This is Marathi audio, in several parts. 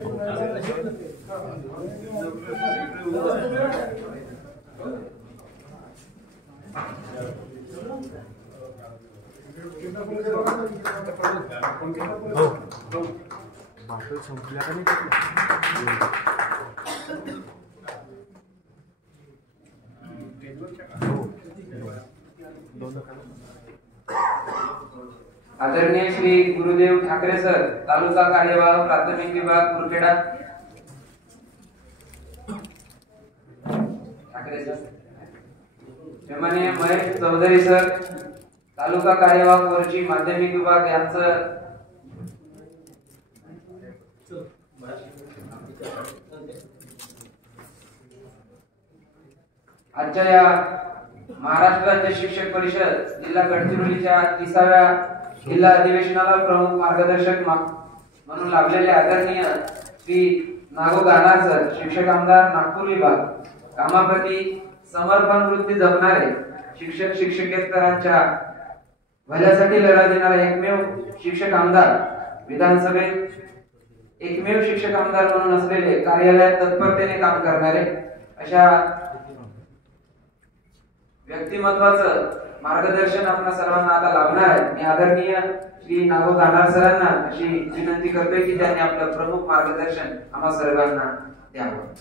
बाटल संपल्या का नाही? आदरणीय श्री गुरुदेव ठाकरे सर, तालुका कार्यवाह प्राथमिक विभाग कुरखेडा. ठाकरे सर. माननीय महेश चौधरी सर, तालुका कार्यवाह कोरची माध्यमिक विभाग यांचं आजच्या या महाराष्ट्र राज्य शिक्षक परिषद जिल्हा गडचिरोलीच्या 30व्या जिल्हा अधिवेशनाला प्रमुख मार्गदर्शक म्हणून लाभलेले आदरणीय श्री नागो गाणार सर, शिक्षक आमदार नागपूर विभाग, कामाप्रती समर्पण वृत्ती जपणारे, शिक्षक शिक्षकेतरांच्या भल्यासाठी लढा देणारा एकमेव शिक्षक आमदार, विधानसभेत एकमेव शिक्षक आमदार म्हणून असलेले, कार्यालयात तत्परतेने काम करणारे अशा व्यक्तिमत्वाचं मार्गदर्शन आपल्या सर्वांना आता लाभणार आहे. मी आदरणीय श्री नागो गाणार सरांना अशी विनंती करतोय की त्यांनी आपलं प्रमुख मार्गदर्शन आम्हा सर्वांना द्यावं.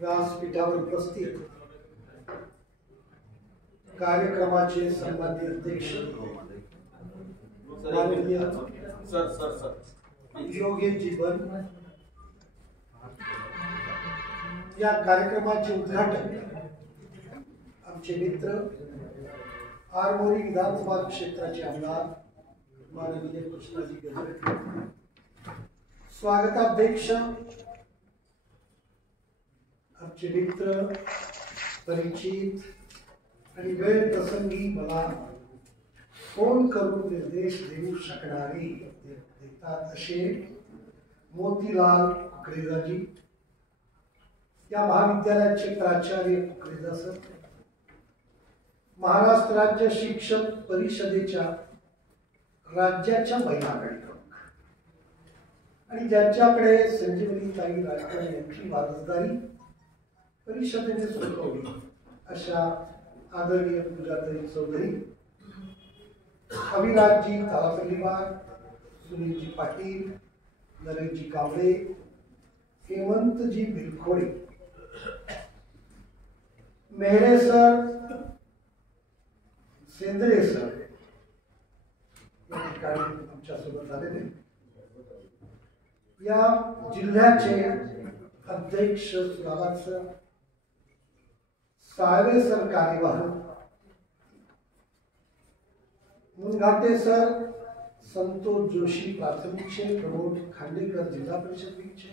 व्यासपीठावर उपस्थित कार्यक्रमाचे सन्माननीय अध्यक्ष माननीय योगेश जीवन, या कार्यक्रमाचे उद्घाटन आमचे मित्र आरमोरी विधानसभा क्षेत्राचे आमदार माननीय कृष्णाजी गजरे, स्वागताध्यक्ष आमचे मित्र परिचित आणि वेळ प्रसंगी मला फोन करून निर्देश देऊ शकणारे देतात असे मोतीलाल कुकरेजाजी, या महाविद्यालयाचे प्राचार्य कुकरेजा सर, महाराष्ट्र राज्य शिक्षक परिषदेच्या राज्याच्या महिला आघाडी प्रमुख आणि ज्यांच्याकडे संजीवनीताई राजकारण यांची वारसदारी परिषदेने सोपवली अशा आदरणीय पूजाताई चौधरी, अविनाशजी तालापल्लीवार, सुनीलजी पाटील, नरेशजी कांबळे, हेमंतजी बिलखोडे, मेहरे सर, सेंद्रे सर या ठिकाणी आमच्या सोबत आलेले, या जिल्ह्याचे अध्यक्ष सुरावार सर, साळवे सर कार्यवाह, मुनघाटे सर, संतोष जोशी प्राथमिकचे, प्रमोद खांडेकर जिल्हा परिषद विचे,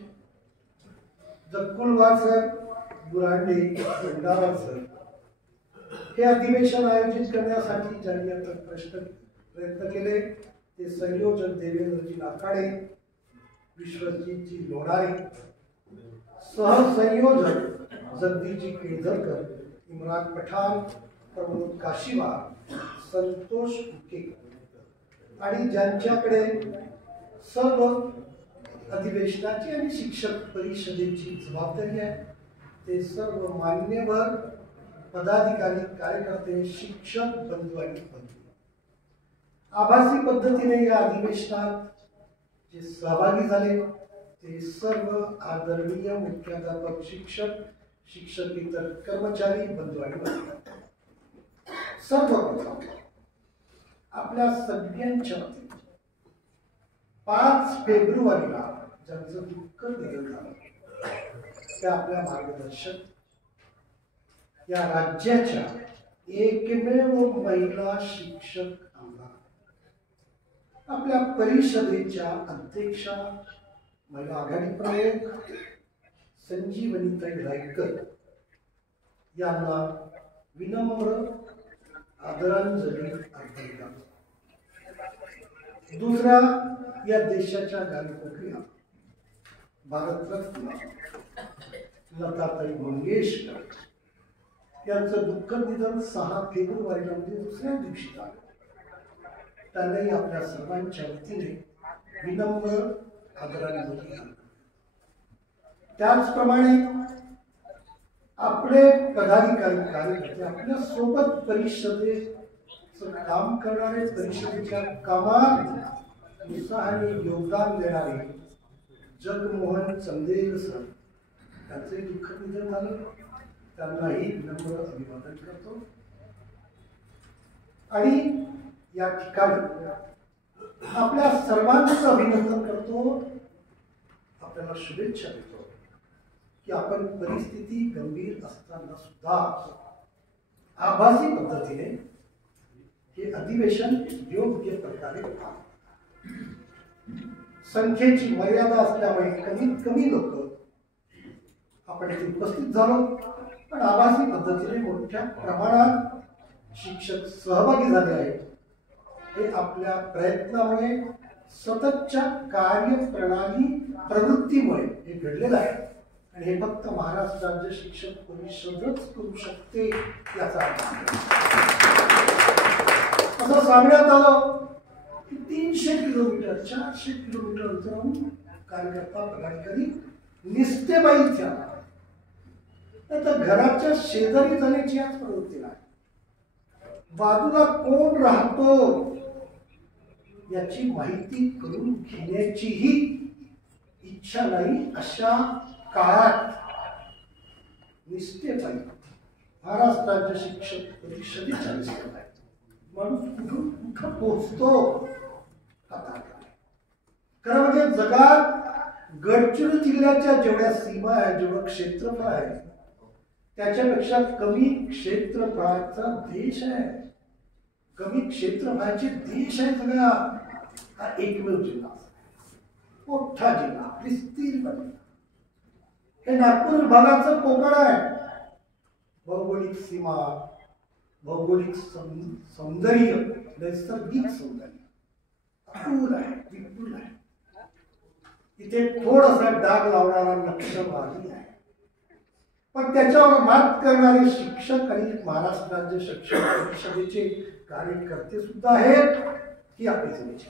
जगकुलवार सर, बुरांडे भंडारा सर, हे अधिवेशन आयोजित करण्यासाठी ज्यांनी आता प्रयत्न केले ते संयोजक देवेंद्रजी नाकाडे, विश्वजीतजी लोणारे, सहसंयोजक जगदीशजी केळझरकर, इम्रान पठाण, प्रमोद काशीवार, संतोष उके आणि ज्यांच्याकडे सर्व अधिवेशनाची आणि शिक्षक परिषदेची जबाबदारी आहे ते सर्व मान्यवर पदाधिकारी, कार्यकर्ते, शिक्षक बंधू आणि बंधू, आभासी पद्धतीने या अधिवेशनात जे सहभागी झाले ते सर्व आदरणीय मुख्याध्यापक, शिक्षक, शिक्षकेतर कर्मचारी, बंधू आणि बंधू, सर्वप्रथम आपल्या सगळ्यांच्या 5 फेब्रुवारीला ज्यांचं दुःख निधन झालं त्या आपल्या मार्गदर्शक, या राज्याच्या एकमेव महिला शिक्षक आमदार, आपल्या परिषदेच्या अध्यक्षा, महिला आघाडी प्रमुख संजीवनीताई रायकर यांना विनम्र आदरांजली अर्पण करतो. दुसरा, या देशाच्या गालकोकिळा भारतरत्न लताताई मंगेशकर यांचं दुःखद निधन 6 फेब्रुवारीला म्हणजे दुसऱ्या दिवशी झालं. त्यांनाही आपल्या सर्वांच्या वतीने विनम्र आदरांजली घालतो. त्याचप्रमाणे आपले पदाधिकारी कार्यकर्ते आपल्या सोबत परिषदेचं काम करणारे, परिषदेच्या कामात उत्साहाने योगदान देणारे जगमोहन चंदेल सर त्यांचे दुःखद निधन झालं. त्यांनाही विनम्र अभिवादन करतो आणि या ठिकाणी आपल्या सर्वांचं अभिनंदन करतो, आपल्याला शुभेच्छा देतो की आपण परिस्थिती गंभीर असताना सुद्धा आभासी पद्धतीने हे अधिवेशन योग्य प्रकारे संख्येची मर्यादा असल्यामुळे कमीत कमी लोक आपण इथे उपस्थित झालो, पण आभासी पद्धतीने मोठ्या प्रमाणात शिक्षक सहभागी झाले आहेत. हे आपल्या प्रयत्नामुळे, सततच्या कार्यप्रणाली प्रवृत्तीमुळे हे घडलेलं आहे आणि हे फक्त महाराष्ट्र राज्य शिक्षक परिषदच करू शकते याचा अर्थ. असं सांगण्यात आलं की 300 किलोमीटर 400 किलोमीटर अंतरावरून कार्यकर्ता पदाधिकारी निस्तेबाईच्या तर घराच्या शेजारी जाण्याची आज प्रवृत्ती नाही. बाजूला कोण राहतो याची माहिती करून घेण्याचीही इच्छा नाही. अशा काळात निस्तेबाई महाराष्ट्र राज्य शिक्षक परिषदेच्या निस्तेबाई माणूस कुठून कुठं पोहोचतो आता. खरं म्हणजे जगात गडचिरोली जिल्ह्याच्या जेवढ्या सीमा आहे, जेवढं क्षेत्रफळ आहे, त्याच्यापेक्षा कमी क्षेत्रफळाचा देश आहे. कमी क्षेत्रफळाचे देश आहे जगात. हा एकमेव जिल्हा, मोठा जिल्हा, विस्तीर्ण जिल्हा. हे नागपूर विभागाचं कोकण आहे. भौगोलिक सीमा, भौगोलिक सौंदर्य, नैसर्गिक सौंदर्य अपूर आहे, विपुल आहे. इथे थोडासा डाग लावणारा नक्षलवादी आहे, पण त्याच्यावर मात करणारे शिक्षक आणि महाराष्ट्र राज्य शिक्षक परिषदेचे कार्यकर्ते सुद्धा आहेत ही आपली जमेची.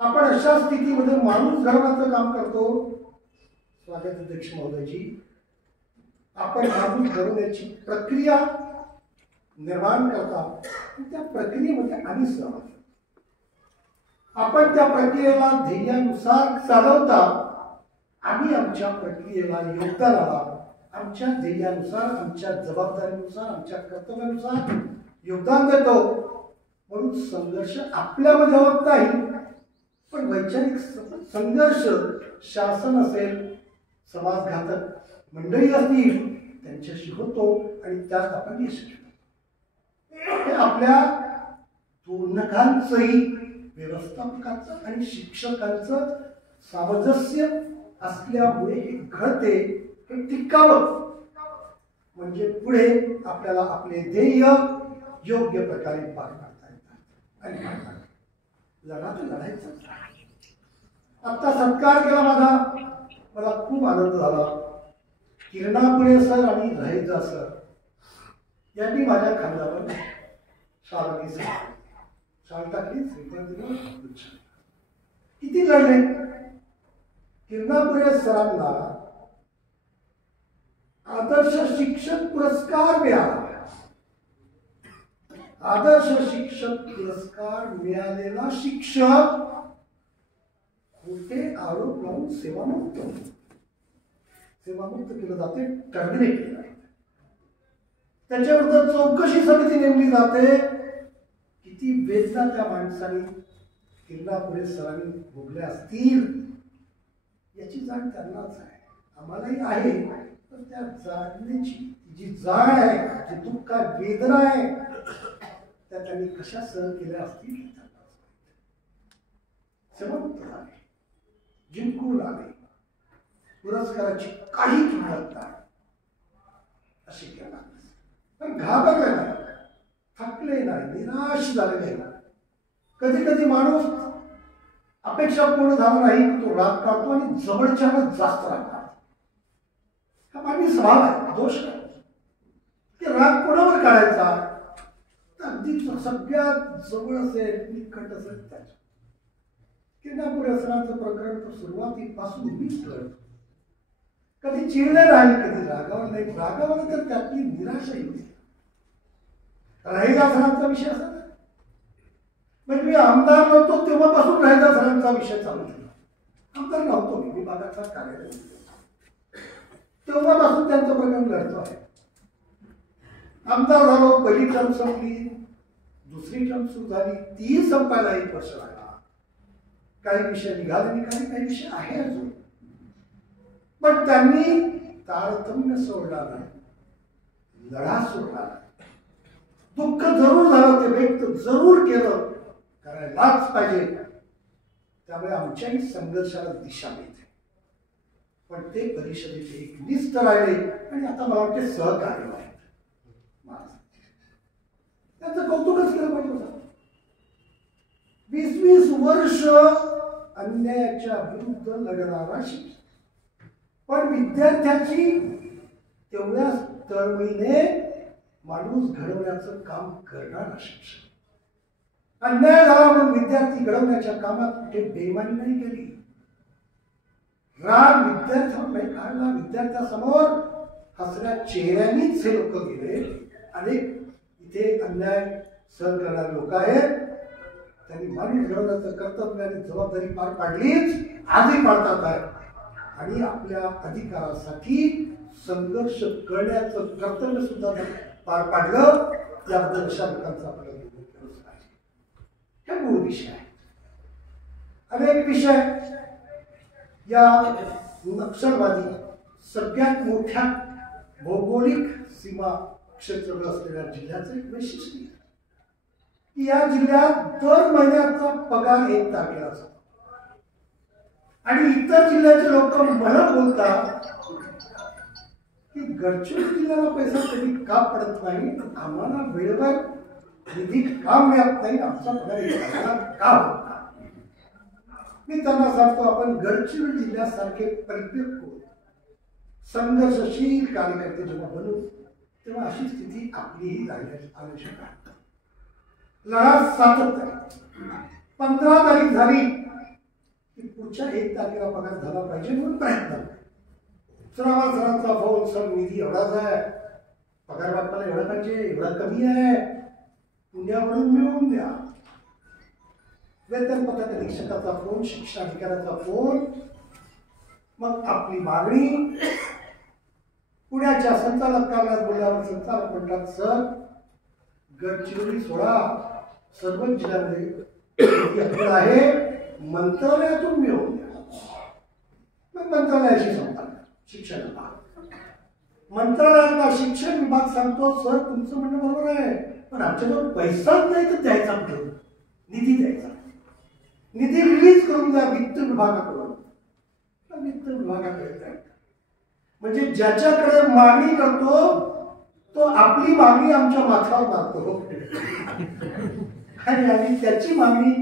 आपण अशा स्थितीमध्ये माणूस घडवण्याचं काम करतो. स्वागत अध्यक्ष महोदयजी, आपण माणूस घडवण्याची प्रक्रिया निर्माण करता, त्या प्रक्रियेमध्ये आम्ही सहभागी. आपण त्या प्रक्रियेला ध्येयानुसार चालवता, आम्ही आमच्या प्रक्रियेला योगदानाला आमच्या ध्येयानुसार, आमच्या जबाबदारीनुसार, आमच्या कर्तव्यानुसार योगदान देतो. म्हणून संघर्ष आपल्यामध्ये होत नाही, पण वैचारिक संघर्ष शासन असेल, समाजघातक मंडळी असतील त्यांच्याशी होतो आणि त्यात आपण यशस्वी होतो. हे आपल्या दोघांचंही, व्यवस्थापकांचं आणि शिक्षकांचं सामंजस्य असल्यामुळे हे घडते. हे टिकावं म्हणजे पुढे आपल्याला आपले ध्येय योग्य प्रकारे पार पाडता येतात आणि लढा तर लढायचा. आता सत्कार केला माझा, मला खूप आनंद झाला. किरणापुरे सर आणि रहेजा सर यांनी माझ्या खांद्यावर शाल टाकली, श्रीफळ दिलं. किती लढले. किरणापुरे सरांना आदर्श शिक्षक पुरस्कार मिळाला. आदर्श शिक्षक पुरस्कार मिळालेला शिक्षक खोटे आरोप लावून सेवामुक्त केलं जाते, टर्मिनेट केलं जाते. त्याच्याविरुद्ध चौकशी समिती नेमली जाते. किती वेदना त्या माणसाने, किरणापुरे सरांनी भोगल्या असतील याची जाण त्यांनाच आहे, आम्हालाही आहे. पण त्या जाणण्याची जी जाण आहे, जी दुःख वेदना आहे, त्या त्यांनी कशा सहन केल्या असतील सेवामुक्त झाले, जिंकून आले. पुरस्काराची काही किंमत नाही अशी केला, पण घाबरले नाही, थकले नाही, निराश झाले नाही. कधी कधी माणूस अपेक्षा पूर्ण झाला नाही की तो राग काढतो आणि जवळच्यावर जास्त राग काढतो. हा मानवी स्वभाव आहे, दोष नाही. की राग कोणावर काढायचा, तर अगदी सगळ्यात जवळ असेल, निकट असेल त्याच्या. किडनॅपर असण्याचं प्रकरण तर सुरुवातीपासून मीच करतो. कधी चिडलं नाही, कधी रागावर नाही. रागावर तर त्यातली निराशा होती. राहिदासरांचा विषय असा, म्हणजे मी आमदार नव्हतो तेव्हापासून राहिदासरांचा विषय चालू झाला. आमदार नव्हतो मी विभागाचा कार्यरत तेव्हापासून त्यांचं प्रकरण घडतो आहे. आमदार झालो, पहिली टर्म संपली, दुसरी टर्म सुरू झाली, ती संपायला 1 वर्ष लागला. काही विषय निघाले निघाले, काही विषय आहे अजून. पण त्यांनी तारतम्य सोडला नाही, लढा सोडला नाही. दुःख जरूर झालं, ते व्यक्त जरूर केलं, करायलाच पाहिजे. त्यामुळे आमच्याही संघर्षाला दिशा मिळते. पण ते परिषदेचे एकनिष्ठ राहिले आणि आता मला वाटते सहकार्य आहेत. त्यांचं कौतुकच केलं पाहिजे होतं. 20-20 वर्ष अन्यायाच्या विरुद्ध लढणारा शिक्षक, पण विद्यार्थ्याची तेवढ्याच तळमळीने माणूस घडवण्याचं काम करणारा शिक्षक. अन्याय झाला म्हणून विद्यार्थी घडवण्याच्या कामात कुठे बेईमानी नाही केली. राग विद्यार्थ्यावर नाही काढला. विद्यार्थ्यासमोर हसऱ्या चेहऱ्यांनीच हे लोक गेले. अनेक इथे अन्याय सहन करणारे लोक आहेत, त्यांनी माणूस घडवण्याचं कर्तव्य आणि जबाबदारी पार पाडलीच, आजही पाडतात आहेत. आणि आपल्या अधिकारासाठी संघर्ष करण्याचं कर्तव्य सुद्धा पार पाडलं. त्याबद्दल अशा लोकांचा आपल्याला केलंच पाहिजे. हे मूळ विषय आहे. अनेक विषय या नक्षलवादी सगळ्यात मोठ्या भौगोलिक सीमा क्षेत्र असलेल्या जिल्ह्याचं एक वैशिष्ट्य आहे की या जिल्ह्यात दर महिन्याचा पगार 1 तारखेला असतो. आणि इतर जिल्ह्याचे लोक मला बोलतात की गडचिरोली जिल्ह्याला पैसा कधी का पडत नाही, आम्हाला वेळेवर निधी का मिळत नाही, आमचा पगार का होत नाही. मी त्यांना सांगतो, आपण गडचिरोली जिल्ह्यासारखे परिपक्व संघर्षशील कार्यकर्ते जेव्हा बनू तेव्हा अशी स्थिती आपलीही राहण्याची आवश्यक आहे. लढा सातत्याने 15 तारीख झाली की पुढच्या 1 तारखेला पगार झाला पाहिजे म्हणून प्रयत्न. सरावा सरांचा फोन, सर निधी एवढाच आहे, पगार बापाला एवढा पाहिजे, एवढा कमी आहे, पुण्यावरून मिळवून द्या. वेतन पथक अधीक्षकाचा फोन, शिक्षण अधिकाऱ्याचा फोन. मग आपली मागणी पुण्याच्या संचालक कार्यालयात बोलल्यावर संचालक म्हणतात, सर गडचिरोली सोडा, सर्वच जिल्ह्यामध्ये आहे, मंत्रालयातून मिळवून द्या. मग मंत्रालयाशी संपर्क, शिक्षण विभाग, मंत्रालयातला शिक्षण विभाग सांगतो, सर तुमचं म्हणणं बरोबर आहे, पण आमच्याजवळ पैसाच नाही तर द्यायचा कुठून, निधी द्यायचा, निधी रिलीज करून द्या वित्त विभागाकडून. वित्त विभागाकडे म्हणजे ज्याच्याकडे मागणी करतो तो आपली मागणी आमच्या माथ्यावर मारतो आणि आम्ही त्याची मागणी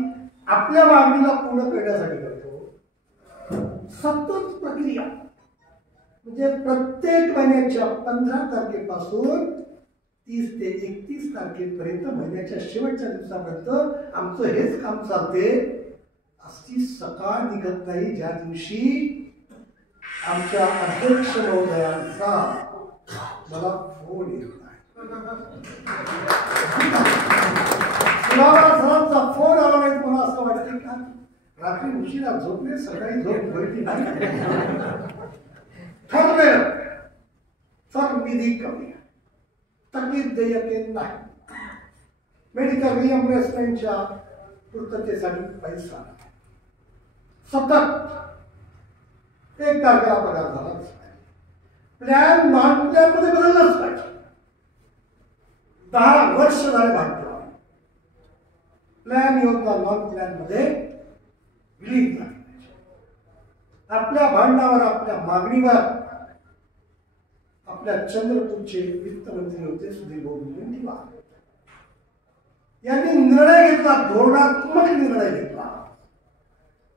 आपल्या मागणीला पूर्ण करण्यासाठी करतो. सतत प्रक्रिया म्हणजे प्रत्येक महिन्याच्या 15 तारखेपासून 30 ते 31 तारखेपर्यंत, महिन्याच्या शेवटच्या दिवसापर्यंत आमचं हेच काम चालते. अशी सकाळ निघत नाही ज्या दिवशी आमच्या अध्यक्ष महोदयांचा मला फोन येत नाही. सरांचा फोन आला नाही, मला असं वाटतं की रात्री उशिरा झोपले, सकाळी झोप भरली नाही. ठरलेलं तर निधी कमी, थकीत देयके नाही, मेडिकल रिएम्बर्समेंटच्या पूर्ततेसाठी पैसा नाही. सतत 1 तारखेला पगार झालाच पाहिजे. प्लॅन नॉन प्लॅन मध्ये बदललाच पाहिजे. 10 वर्ष झाले भांडवल प्लॅन योजना नॉन प्लॅन मध्ये विलीन झाली पाहिजे. आपल्या भांडणावर, आपल्या मागणीवर आपल्या चंद्रपूरचे वित्तमंत्री होते सुधीर भाऊ मुनगंटीवार यांनी निर्णय घेतला, धोरणात्मक निर्णय घेतला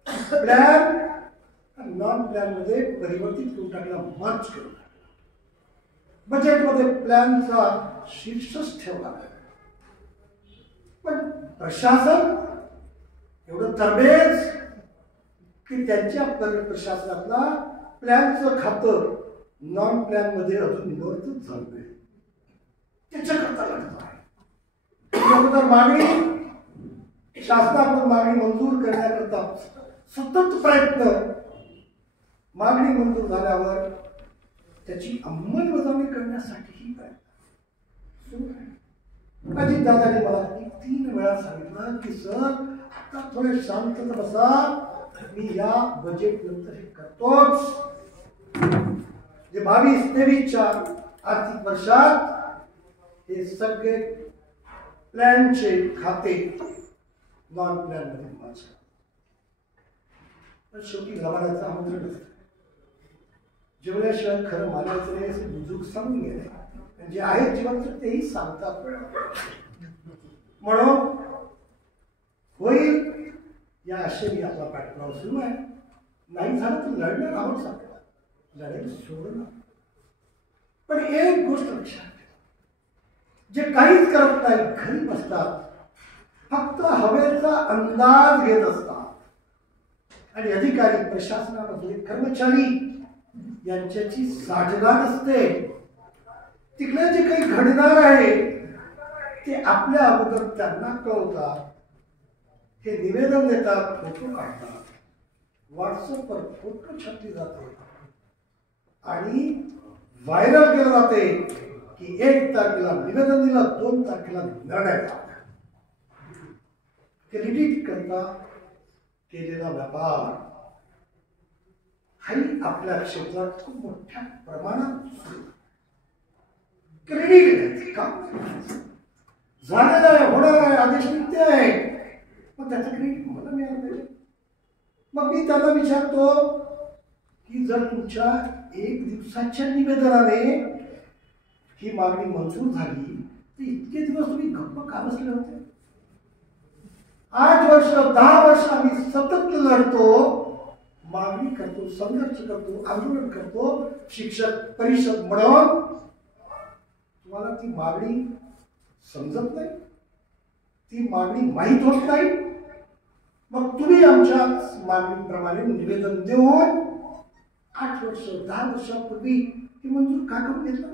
प्लॅन नॉन प्लॅन मध्ये परिवर्तित करून टाकला, मर्ज करून. बजेटमध्ये प्लॅनचा शीर्षच ठेवला. पण प्रशासन एवढं तरबेज की त्यांच्या प्रशासनातला प्लॅनचं खातं नॉन प्लॅन मध्ये अजून निवडतच झालं नाही. त्याच्याकरता लढतो आहे. मागणी शासनाकडून मागणी मंजूर करण्याकरता सतत प्रयत्न. मागणी मंजूर झाल्यावर त्याची अंमलबजावणी करण्यासाठीही प्रयत्न सुरू आहे. अजितदादांनी मला 3 वेळा सांगितलं की सर आता थोडे शांत बसा, मी या बजेट नंतर हे करतोच. जे 22-23च्या आर्थिक वर्षात हे सगळे प्लॅनचे खाते नॉन प्लॅन मध्ये माझ्या. पण शेवटी लबाडाचं आमंत्रण असतं. जेवल्याशिवाय खरं मानायचं नाही असे बुजुर्ग सांगून गेले. जे आहेत जिवंत तेही सांगतात. म्हणून होईल या आशेने आपला पाठपुरावा सुरू आहे. नाही झालं तर लढणार आहोत. आपल्याला लढाई सोडणार. पण एक गोष्ट लक्षात ठेवा, जे काहीच करत नाही, घरी बसतात, फक्त हवेचा अंदाज घेत असतात आणि अधिकारी प्रशासनामधले कर्मचारी यांच्याची साठगाठ असते. तिकडे जे काही घडणार आहे ते आपल्या अगोदर त्यांना कळवतात. हे निवेदन देतात, फोटो काढतात, व्हॉट्सअपवर फोटो छापले जाते आणि व्हायरल केलं जाते की 1 तारखेला निवेदन दिलं, 2 तारखेला निर्णय झाला. क्रेडिट करता केलेला व्यापार हाही आपल्या क्षेत्रात खूप मोठ्या प्रमाणात सुरू. क्रेडिट झालेला आहे, होणार आहे, आदेश नित्य आहे, मग त्याचं क्रेडिट मला मिळालं पाहिजे. मग मी त्याला विचारतो की जर तुमच्या 1 दिवसाच्या निवेदनाने ही मागणी मंजूर झाली तर इतके दिवस तुम्ही गप्प का बसले होते? 8 वर्ष 10 वर्ष आम्ही सतत लढतो, मागणी करतो, संघर्ष करतो, आंदोलन करतो, शिक्षक परिषद म्हणून. तुम्हाला ती मागणी समजत नाही, ती मागणी माहीत होत नाही. मग तुम्ही आमच्या मागणीप्रमाणे निवेदन देऊन 8 वर्ष 10 वर्षापूर्वी हे मंजूर का करून घेतलं?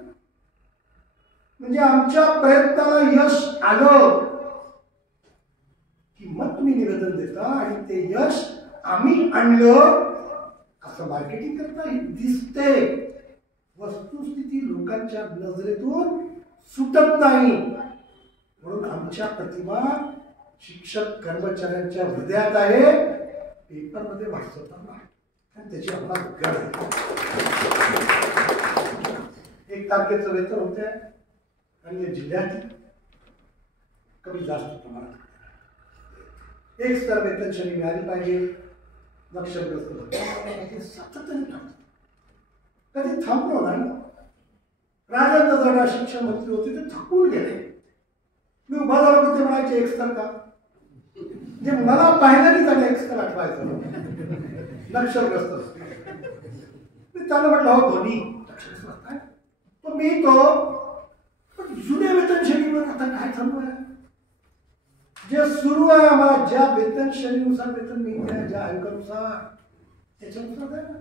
म्हणजे आमच्या प्रयत्नाला यश आलं की मग तुम्ही निवेदन देता आणि ते यश आम्ही आणलं असं मार्केटिंग करता हे दिसते. वस्तुस्थिती लोकांच्या नजरेतून सुटत नाही. म्हणून आमच्या प्रतिमा शिक्षक कर्मचाऱ्यांच्या हृदयात आहे, पेपरमध्ये व्हॉट्सअपला आणि त्याची आम्हाला गरज आहे. 1 तारखेचं वेतन होते आणि जिल्ह्यात कमी जास्त प्रमाणात 1 स्तर वेतन श्रेणी मिळाली पाहिजे. नक्षलग्रस्त सातत्याने कधी थांबलो नाही. राजेंद्र जडा शिक्षण मंत्री होते ते थकून गेले. मी उभा झालो तर ते म्हणायचे 1 स्तर का? जे मला पाहिलं त्याला 1 स्तर आठवायचं. नक्षलग्रस्त मी त्याला म्हटलं हो धोनी नक्षलग्रस्त आहे तो मी तो जुन्या वेतन श्रेणीवर आता काय चालू आहे? जे सुरू आहे आम्हाला ज्या वेतन श्रेणीनुसार वेतन मिळते, ज्या आयोगानुसार त्याच्यानुसार आहे ना.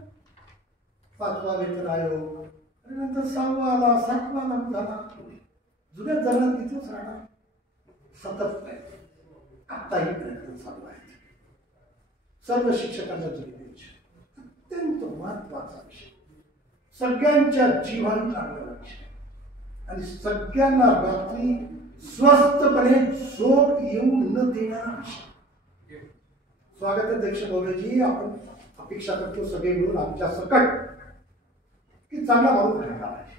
5वा वेतन आयोग आणि नंतर 6वा आला, 7वा लागू झाला. जुन्या जगात कितीच राहणार? सतत प्रयत्न आत्ताही प्रयत्न चालू आहेत. सर्व शिक्षकांना जोडण्याचे अत्यंत महत्वाचा विषय, सगळ्यांच्या जीवाला लागलेला विषय आणि सगळ्यांना रात्री स्वस्थपणे झोप येऊ न देणारा विषय. स्वागताध्यक्ष महोदयजी, आपण अपेक्षा करतो सगळे मिळून आमच्या सकट की चांगला माणूस घडला पाहिजे.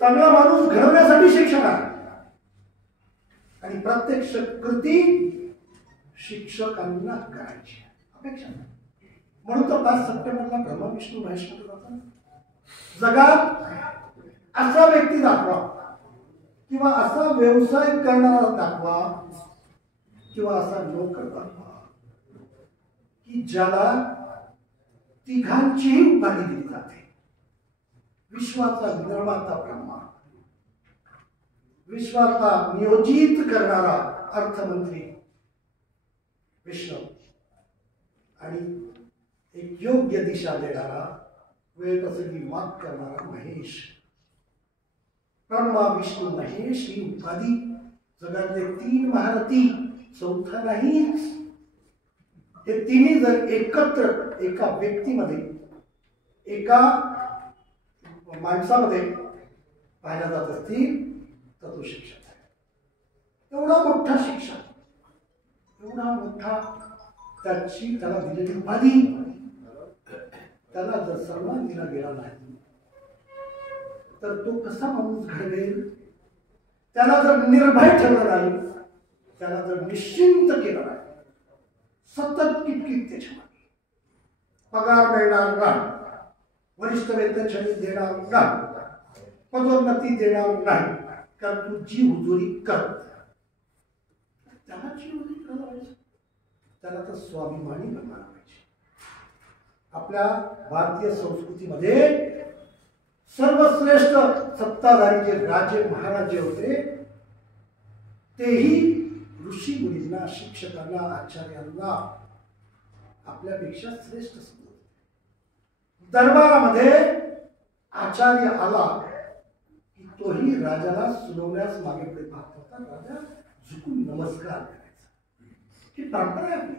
चांगला माणूस घडवण्यासाठी शिक्षण आहे आणि प्रत्यक्ष कृती शिक्षकांना करायची अपेक्षा. म्हणून तर 5 सप्टेंबरला ब्रह्मा विष्णू महेश होता. जगात असा व्यक्ती दाखवा किंवा असा व्यवसाय करणारा दाखवा किंवा असा नोकर दाखवा की ज्याला तिघांचीही उपाधी दिली जाते. विश्वाचा निर्माता ब्रह्मा, विश्वाचा नियोजित करणारा अर्थमंत्री विष्णू आणि एक योग्य दिशा देणारा वेळप्रसंगी मात करणारा महेश. ब्रह्मा विष्णू महेश ही उपाधी जगातले 3 महारथी, चौथा नाहीच. हे तिन्ही जर एकत्र एका व्यक्तीमध्ये, एका माणसामध्ये पाहिल्या जात असतील तर तो शिक्षक आहे. एवढा मोठा शिक्षक, एवढा मोठा, त्याला दिलेली उपाधी, त्याला जर सन्मान दिला गेला नाही तर तो कसा माणूस घडवेल? त्याला जर निर्भय ठेवलं नाही, त्याला जर निश्चिंत केलं नाही, सतत किटकिट त्याच्यामध्ये, पगार मिळणार नाही, वरिष्ठ वेतन श्रेणी देणार नाही, पदोन्नती देणार नाही, कारण तू जी हुजुरी कर, त्याला जी हुजुरी करायला पाहिजे, त्याला तर स्वाभिमानी बनवायला पाहिजे. आपल्या भारतीय संस्कृतीमध्ये सर्वश्रेष्ठ सत्ताधारी जे राजे महाराजे होते तेही ऋषी मुनींना, शिक्षकांना, आचार्यांना आपल्यापेक्षा श्रेष्ठ समजत होते. दरबारामध्ये आचार्य आला की तोही राजाला सुनावण्यास मागे पुढे पाहत होता. राजा झुकून नमस्कार करायचा. ही परंपरा आहे आपली.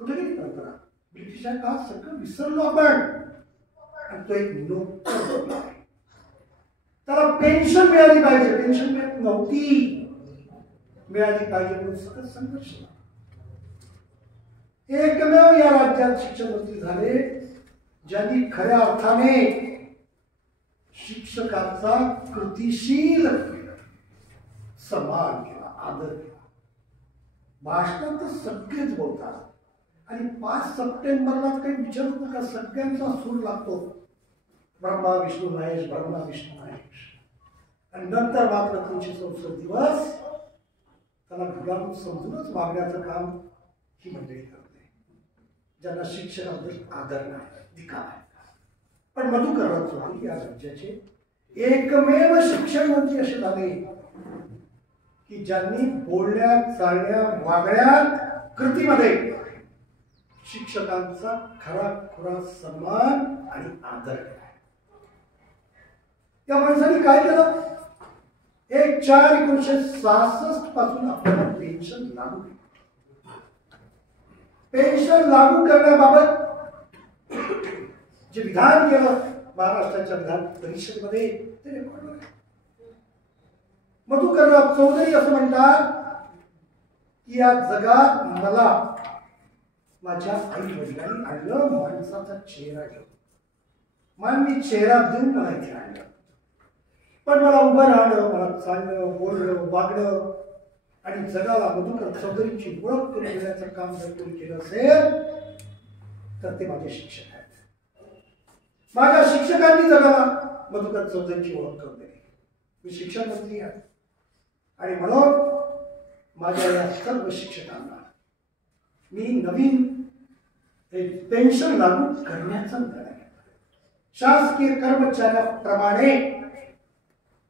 कुठे गेली परंपरा? ब्रिटिशांच्या काळात सगळं विसरलो आपण. आणि तो एक नोकर आहे, त्याला पेन्शन मिळाली पाहिजे, पेन्शन मिळत नव्हती, मिळाली पाहिजे म्हणून सतत संघर्ष. एकमेव या राज्यात शिक्षण मंत्री झाले ज्यांनी खऱ्या अर्थाने शिक्षकाचा कृतिशील सन्मान केला, आदर केला. भाषणात तर सगळेच बोलतात आणि 5 सप्टेंबरला काही विचारत नका, सगळ्यांचा सूर लागतो, ब्रह्मा विष्णू महेश, ब्रह्मा विष्णू महेश. आणि नंतर मात्र 364 दिवस त्याला घरातून समजूनच वागण्याचं काम ही मंडळी करते, ज्यांना शिक्षणाबद्दल आदर नाही, धिक्कार आहे. पण मधुकरराव चौधरी या राज्याचे एकमेव शिक्षण मंत्री असे झाले की ज्यांनी बोलण्यात, चालण्यात, वागण्यात, कृतीमध्ये शिक्षकांचा खरा खुरा सन्मान आणि आदर केला. त्या माणसाने काय केलं? 1/4/1966 पासून आपल्याला पेन्शन लागू केली. पेन्शन लागू करण्याबाबत जे विधान केलं महाराष्ट्राच्या विधान परिषदेमध्ये ते रेकॉर्ड आहे. मधुकरराव चौधरी असं म्हणतात की या जगात मला माझ्या आई वडिलांनी आणलं माणसाचा चेहरा घेऊन, मानवी चेहरा देऊन मला इथे आणलं. पण मला उभं राहणं, मला चालणं, बोलणं, वागणं आणि जगाला मधुकर चौधरीची ओळख करून देण्याचं काम जर कोणी केलं असेल तर ते माझे शिक्षक आहेत. माझ्या शिक्षकांनी जगाला मधुकर चौधरीची ओळख करून दिली. मी शिक्षण मंत्री आहे आणि म्हणून माझ्या या सर्व शिक्षकांना मी नवीन पेन्शन लागू करण्याचा निर्णय घेतला. शासकीय कर्मचाऱ्याप्रमाणे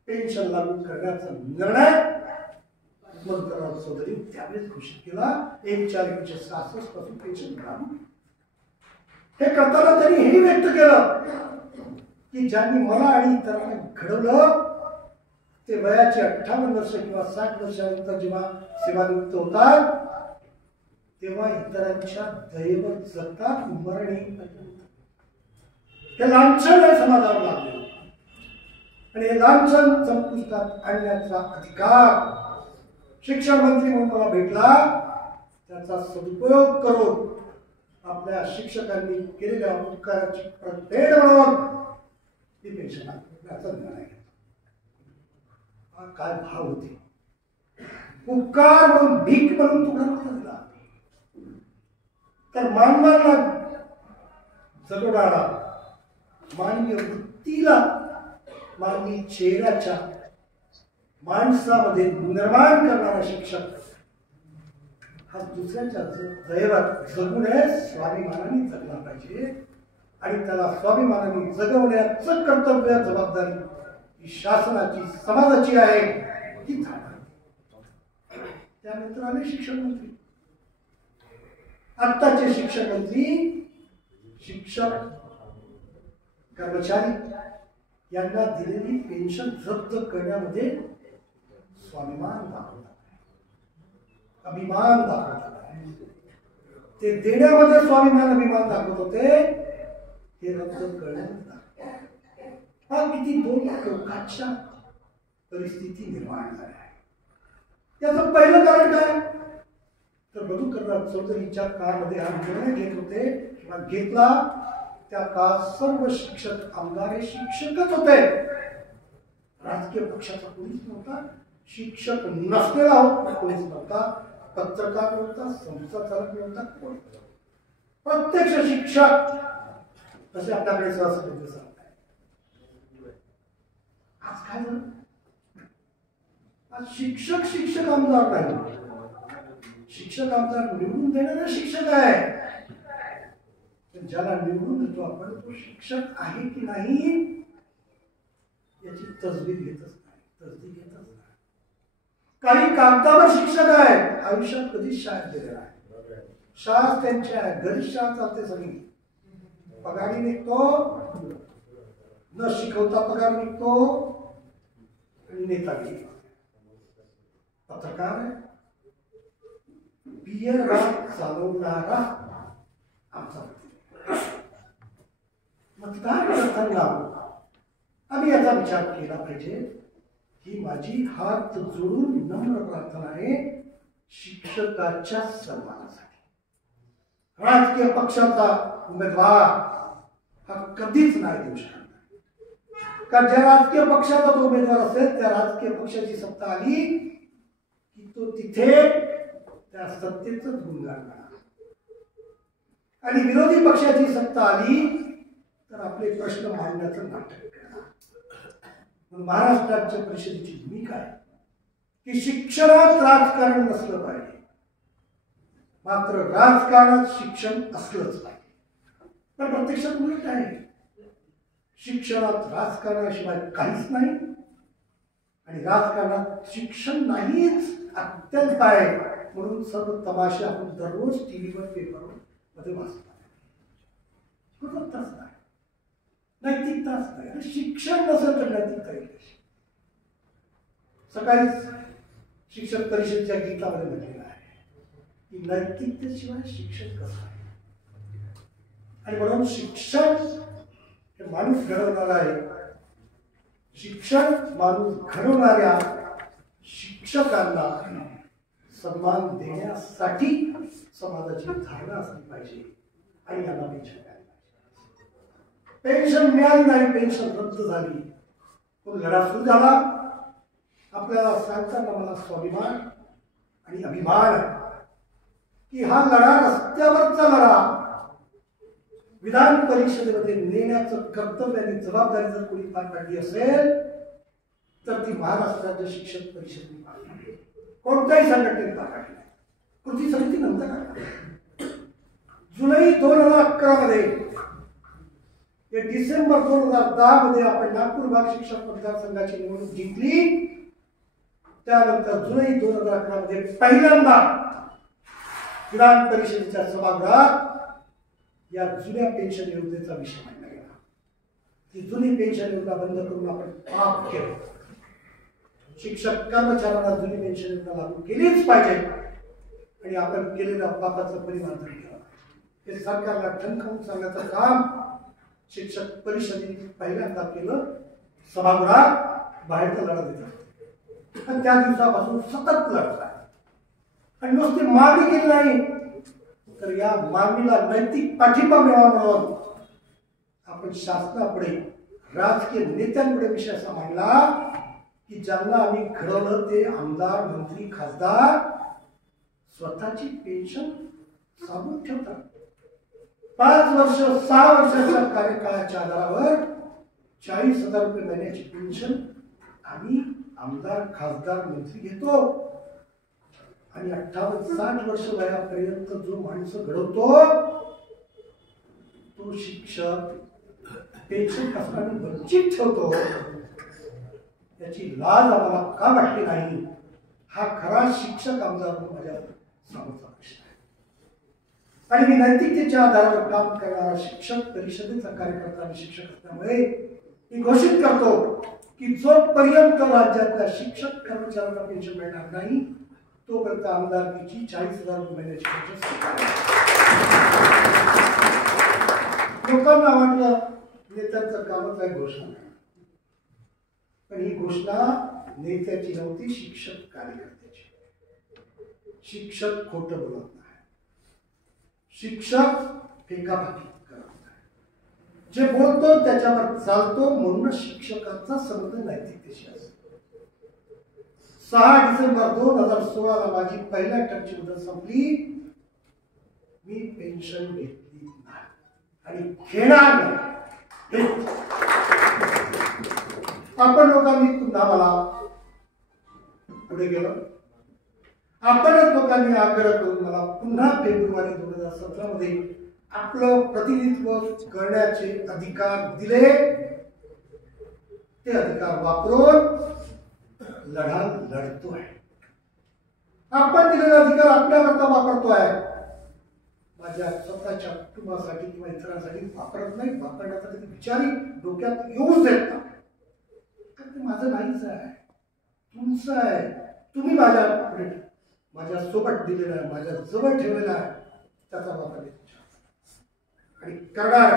पेन्शन लागू करण्याचा निर्णय मधुकरराव चौधरी त्यावेळेस घोषित केला. 1/4/1966 पासून पेन्शन लागू. हे करताना त्यांनी हेही व्यक्त केलं की ज्यांनी मला आणि इतरांना घडवलं ते वयाचे 58 वर्ष किंवा 60 वर्षानंतर जेव्हा सेवानिवृत्त होतात तेव्हा इतरांच्या दयेवर जगतात, मरणी. हे लांछन आहे समाजावर लागले आणि हे लांछन संपुष्टात आणण्याचा अधिकार शिक्षण मंत्री म्हणून मला भेटला. त्याचा सदुपयोग करून आपल्या शिक्षकांनी केलेल्या उपकाराची परतफेड म्हणून ती पेन्शन आपल्याचा निर्णय घेतला. काय भाव होते. उपकार म्हणून, भीक म्हणून तुकडा नव्हता दिला, तर मानवाला जगवणारा, मानवीय वृत्तीला, मानवी चेहऱ्याच्या माणसामध्ये निर्माण करणारा शिक्षक हा दुसऱ्याच्या दैवात जगू नये, स्वाभिमानाने जगला पाहिजे आणि त्याला स्वाभिमानाने जगवण्याचं कर्तव्य जबाबदारी ही शासनाची समाजाची आहे ही झाली. त्यानंतर आले शिक्षण मंत्री. आत्ताचे शिक्षण मंत्री शिक्षक कर्मचारी यांना दिलेली पेन्शन जप्त करण्यामध्ये स्वाभिमान दाखवतात, अभिमान दाखवतात. ते देण्यामध्ये स्वाभिमान अभिमान दाखवत होते, हे रद्द करण्यात हा किती दोन टोकाच्या परिस्थिती निर्माण झाल्या आहे. याचं पहिलं कारण काय तर मधुकरराव चौधरीच्या काळामध्ये हा निर्णय घेत होते किंवा घेतला. त्या काळात सर्व शिक्षक आमदार हे शिक्षकच होते. राजकीय पक्षाचा कोणीच नव्हता, शिक्षक नसलेला कोणीच नव्हता, पत्रकार नव्हता, संस्था चालक नव्हता, कोणी प्रत्यक्ष शिक्षक असे आपल्याकडे सहसभेचे सांगताय. आज काय झालं? आज शिक्षक आमदार नाही, शिक्षक आमदार निवडून देणारा शिक्षक आहे. ज्याला निवडून देतो आपण तो शिक्षक आहे की नाही याची तसदीक घेतच नाही. काही कागदावर शिक्षक आहे, आयुष्यात कधीच शाळेत गेलेला आहे. शाळा त्यांची आहे, घरीच शाळा चालते सगळी. पगारी निघतो, न शिकवता पगार निघतो आणि नेतागिरी. पत्रकार आहे, पियर चालवणारा आमचा मतदान करताना आम्ही याचा विचार केला पाहिजे. ही माझी हात जोडून नम्र प्रार्थना आहे शिक्षकाच्या सन्मानासाठी. राजकीय पक्षाचा उमेदवार हा कधीच नाही देऊ शकत, कारण ज्या राजकीय पक्षाचा तो उमेदवार असेल त्या राजकीय पक्षाची सत्ता आली की तो तिथे त्या सत्तेच गुणगान करणार. आणि विरोधी पक्षाची सत्ता आली तर आपले प्रश्न मांडण्याचं नाटक करणार. महाराष्ट्र राज्य परिषदेची भूमिका आहे की शिक्षणात राजकारण नसलं पाहिजे, मात्र राजकारणात शिक्षण असलंच पाहिजे. पण प्रत्यक्षात उलट आहे, शिक्षणात राजकारणाशिवाय काहीच नाही आणि राजकारणात शिक्षण नाहीच अत्यंत आहे. म्हणून सर्व तमाशे आपण दररोज टीव्हीवर पेपरवर मध्ये वाचतो. नाही, नैतिकताच नाही. शिक्षण नसेल तर नैतिकता येईल. सकाळीच शिक्षक परिषदेच्या गीतामध्ये म्हटलेलं आहे की नैतिकतेशिवाय शिक्षण कसं आहे. आणि म्हणून शिक्षण हे माणूस घडवणार आहे. शिक्षण माणूस घडवणाऱ्या शिक्षकांना सन्मान देण्यासाठी समाजाची धारणा असली पाहिजे आणि यांना पेन्शन मिळाली पाहिजे. पेन्शन मिळाली नाही, पेन्शन रद्द झाली, तो लढा सुरू झाला. आपल्याला सांगताना मला स्वाभिमान आणि अभिमान आहे की हा लढा रस्त्यावरचा लढा विधान परिषदेमध्ये नेण्याचं कर्तव्य आणि जबाबदारी जर कोणी पार पाडली असेल तर ती महाराष्ट्र राज्य शिक्षक परिषदेने पार पाडली. कोणत्याही संघटनेने पार पाडली नाही. कृती समिती नंतर काढली. जुलै 2011 मध्ये डिसेंबर 2010 मध्ये आपण नागपूर भाग शिक्षक मतदारसंघाची निवडणूक जिंकली. त्यानंतर जुलै 2011 मध्ये पहिल्यांदा विधान परिषदेच्या सभागृहात या जुन्या पेन्शन योजनेचा विषय मांडला गेला. ती जुनी पेन्शन योजना बंद करून आपण पाप केलं. शिक्षक कर्मचाऱ्यांना जुनी पेन्शन योजना लागू केलीच पाहिजे आणि आपण केलेल्या पापाचं परिमार्जन केलं. हे सरकारला ठणकावून सांगण्याचं काम शिक्षक परिषदेने पहिल्यांदा केलं. सभागृहात बाहेरचा लढा देतात आणि त्या दिवसापासून सतत लढत आहे. आणि नुसती मागणी केली नाही तर या मागणीला नैतिक पाठिंबा मिळावा म्हणून आपण शासनापुढे राजकीय नेत्यांपुढे विषय असा मांडला की ज्यांना आम्ही घडवलं ते आमदार मंत्री खासदार स्वतःची पेन्शन साबूत ठेवतात. 5 वर्ष 6 वर्षाच्या कार्यकाळाच्या आधारावर 40,000 रुपये महिन्याची पेन्शन आम्ही आमदार खासदार मंत्री घेतो आणि 58-60 वर्ष वयापर्यंत जो माणसं घडवतो तो शिक्षक पेन्शन असताना वंचित ठेवतो, याची लाज आम्हाला का वाटली नाही? हा खरा शिक्षक आमदार माझ्या समोरचा प्रश्न आहे. आणि मी नैतिकतेच्या आधारावर काम करणारा शिक्षक परिषदेचा कार्यकर्ता आणि शिक्षक असल्यामुळे मी घोषित करतो की जोपर्यंत राज्यातल्या शिक्षक कर्मचाऱ्यांना पेन्शन मिळणार नाही तोपर्यंत आमदारकीची 40,000 महिन्याची पेन्शन स्वीकारणार. लोकांना वाटलं नेत्यांचं कामच आहे घोषणा, पण ही घोषणा नेत्याची नव्हती, शिक्षक कार्यकर्त्याची. शिक्षक खोटं बोलत नाही, शिक्षक फेकाफेकी करत नाही, जे बोलतो त्याच्यावर चालतो. म्हणूनच शिक्षकांचा संबंध नैतिकतेशी असतो. 6 डिसेंबर 2016 माझी पहिल्या टर्मची मुदत संपली. मी पेन्शन घेतली नाही आणि घेणार नाही. आपण लोकांनी पुन्हा मला पुढे गेलो. आपणच लोकांनी आग्रह करून मला पुन्हा फेब्रुवारी 2017 मध्ये आपलं प्रतिनिधित्व करण्याचे अधिकार दिले. ते अधिकार वापरून लढा लढतोय. आपण दिलेला अधिकार आपल्याकरता वापरतोय. माझ्या स्वतःच्या कुटुंबासाठी किंवा इतरांसाठी वापरत नाही. वापरण्याचा कधी विचारही डोक्यात येऊच देत नाही. ते माझं नाहीच आहे, तुमचं आहे. तुम्ही माझ्या सोबत दिलेला आहे, माझ्या जवळ ठेवलेला आहे, त्याचा वापर आणि करणार.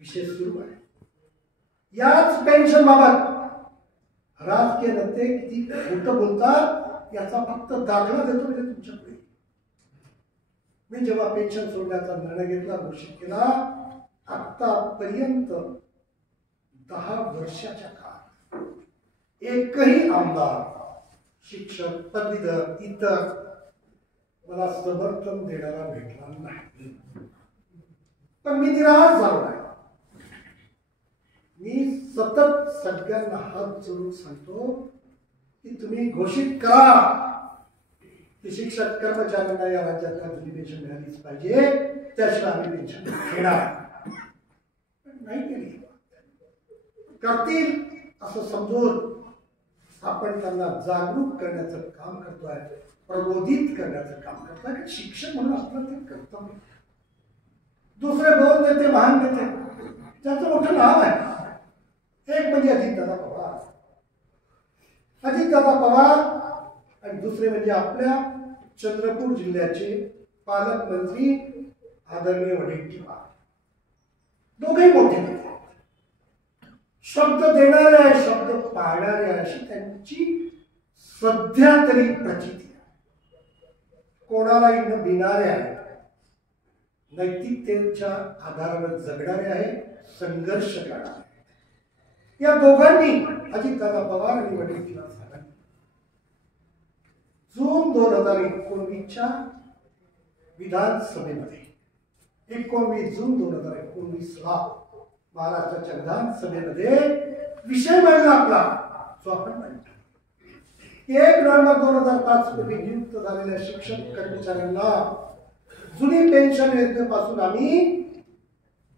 विषय सुरू आहे. याच पेन्शन बाबत राजकीय नेते किती खोटं बोलतात याचा फक्त दाखला देतो म्हणजे तुमच्याकडे. मी जेव्हा पेन्शन सोडण्याचा निर्णय घेतला, घोषित केला, आतापर्यंत 10 वर्षाच्या काळात एकही आमदार, शिक्षक, पदवीधर, इतर मला समर्थन देणारा भेटला नाही. पण मी निराश झालो नाही. मी सतत सगळ्यांना हात जोडून सांगतो की तुम्ही घोषित करा की शिक्षक कर्मचाऱ्यांना या राज्यातल्या जुनी पेन्शन मिळालीच पाहिजे, त्याशिवाय आम्ही पेन्शन घेणार नाही. केली करतील असं समजून आपण त्यांना जागरूक करण्याचं काम करतोय, प्रबोधित करण्याचं काम करतोय. शिक्षक म्हणून आपलं ते कर्तव्य. दुसरे 2 नेते, महान नेते, त्याचं मोठं नाव आहे. एक म्हणजे अजितदादा पवार, आणि दुसरे म्हणजे आपल्या चंद्रपूर जिल्ह्याचे पालकमंत्री आदरणीय वडेट्टीवार. दोघेही मोठे नेते, शब्द देणारे आहे, शब्द पाळणारे आहे, अशी त्यांची सध्या तरी प्रचिती आहे. कोणालाही न भिणारे आहे, नैतिकतेच्या आधारावर जगणारे आहे, संघर्ष करणारे. या दोघांनी, अजितदादा पवार आणि वडेट्टीवार साहेबांनी, जून 2019च्या विधानसभेमध्ये 19 जून 2019ला महाराष्ट्राच्या विधानसभेमध्ये विषय मांडला आपला, जो आपण मांडतो. 1 नोव्हेंबर 2005 पूर्वी नियुक्त झालेल्या शिक्षक कर्मचाऱ्यांना जुनी पेन्शन योजनेपासून आम्ही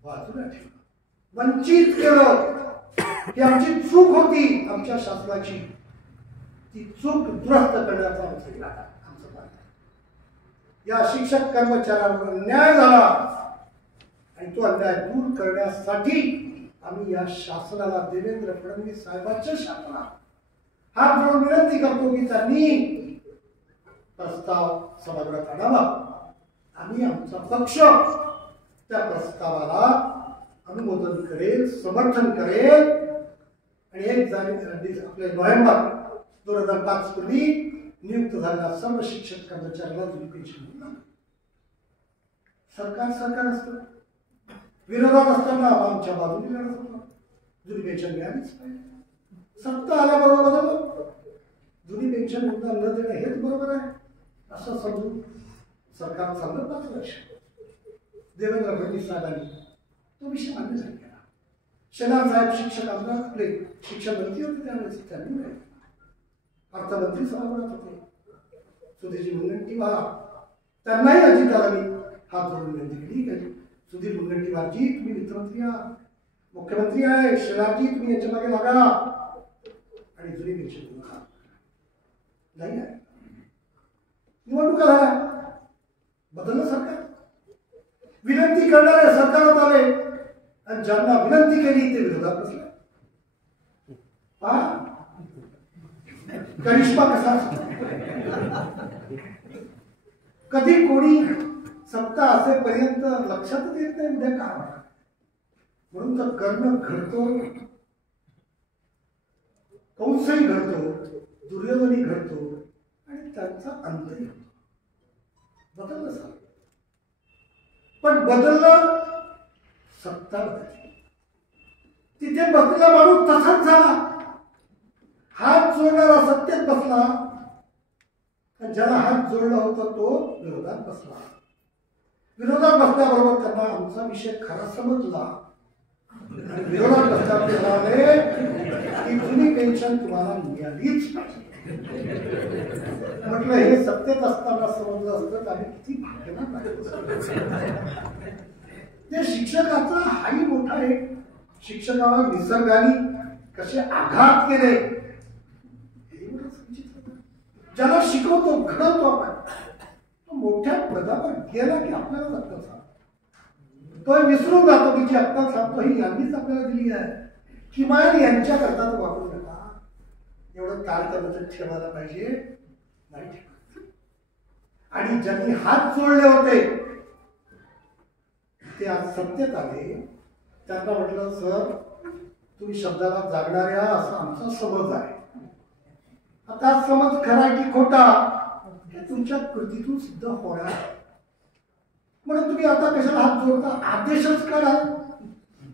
बाजूला ठेवलं, वंचित केलं. ही आमची चूक होती. आमच्या शासनाची ती चूक दुरुस्त करण्याचा आमचा इरादा, आमचा प्रयत्न. या शिक्षक कर्मचाऱ्यांवर अन्याय झाला आणि तो अन्याय दूर करण्यासाठी आम्ही या शासनाला, देवेंद्र फडणवीस साहेबांच्या शासनाला हात जोडून विनंती करतो की त्यांनी प्रस्ताव सभागृहात आणावा. आम्ही आमचा पक्ष त्या प्रस्तावाला अनुमोदन करेल, समर्थन करेल आणि 1 जानेवारी आपले नोव्हेंबर 2005 पूर्वी नियुक्त झालेल्या सर्व शिक्षक कर्मचाऱ्यांना जुनी पेन्शन मिळणार. सरकार असतं, विरोधात असताना आमच्या बाजूने लढत होतो. जुनी पेन्शन मिळालीच पाहिजे. सत्ता आल्याबरोबर जुनी पेन्शन योजना न देणं हेच बरोबर आहे असं समजून सरकार चाललं 5 वर्ष. देवेंद्र फडणवीस साहेबांनी तो विषय मान्य झाला. शेलार साहेब शिक्षक आमदार, आपले शिक्षण मंत्री होते त्यावेळेस, त्यांनी अर्थमंत्री सभागृहात होते. सुधीरजी मुनगंटीवार, त्यांनाही अजितदादांनी हात जोडून विनंती केली की सुधीर मुनगंटीवारजी तुम्ही वित्तमंत्री आहात, मुख्यमंत्री आहे, शेलारजी तुम्ही याच्या मागे लागा आणि जुनी पेन्शन नका. नाही आहे, निवडणुका झाल्या, बदललं सरकार, विनंती करणारे सरकारात आले आणि ज्यांना विनंती केली ते विरोधात बसले. करिश्मा कसा कधी कोणी सत्ता असेपर्यंत लक्षातच येत नाही उद्या काय होणार. म्हणून तर कर्ण घडतो, कंसही घडतो, दुर्योधनही घडतो आणि त्यांचा अंतही होतो. बदललं सर, पण बदललं सत्ता बदलली. तिथे बसलेला माणूस तसाच झाला, हात जोडणारा सत्तेत बसला, ज्याला हात जोडला होता तो विरोधात बसला. विरोधात बसल्याबरोबर त्यांना आमचा विषय खरा समजला आणि विरोधात बसल्याप्रमाणे की जुनी पेन्शन तुम्हाला मिळालीच पाहिजे. म्हटलं हे सत्तेत असताना समजलं असतं तर आम्ही किती भाग्यवान आहे. ते शिक्षकाचा हाही मोठा एक शिक्षकावर निसर्गाने कसे आघात केले हे विचित्र. ज्याला शिकवतो घडवतो आपण तो मोठ्या पदावर गेला की आपल्याला अक्कल सांगतो, तो विसरून जातो की जी अक्कल सांगतो ही यांनीच आपल्याला दिली आहे, किमान यांच्याकरता तो वापरू नका. एवढं तारतम्य ठेवायला पाहिजे, नाही ठेवत. आणि ज्यांनी हात जोडले होते ते आज सत्तेत आले, त्यांना म्हटलं सर तुम्ही शब्दाला जागणाऱ्या असा आमचा समज आहे. आता समज खरा की खोटा हे तुमच्या कृतीतून सिद्ध होणार, म्हणून तुम्ही आता कशाला हात जोडता. आदेशच करा.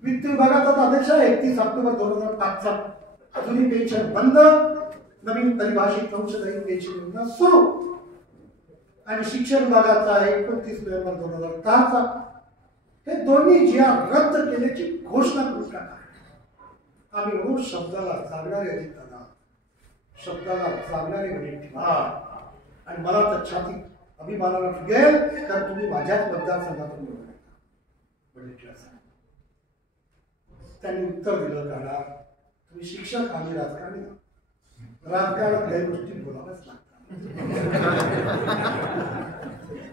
वित्त विभागाचा आदेश आहे 31 ऑक्टोबर 2005चा जुनी पेन्शन बंद, नवीन परिभाषित अंशदायी पेन्शन योजना सुरू. आणि शिक्षण विभागाचा आहे 29 नोव्हेंबर 2010चा. हे दोन्ही जी रद्द केल्याची घोषणा करून टाका. आम्ही म्हणून शब्दाला जागणारे अजितदादा, शब्दाला जागणारे वडीलधार. आणि मला तर छाती अभिमानाला फुगेल तर तुम्ही माझ्याच मतदारसंघातून निवडून वडीलधार. त्यांनी उत्तर दिलं काढा तुम्ही शिक्षक आम्ही राजकारणी, राजकारणात काही गोष्टी बोलाव्याच लागतात.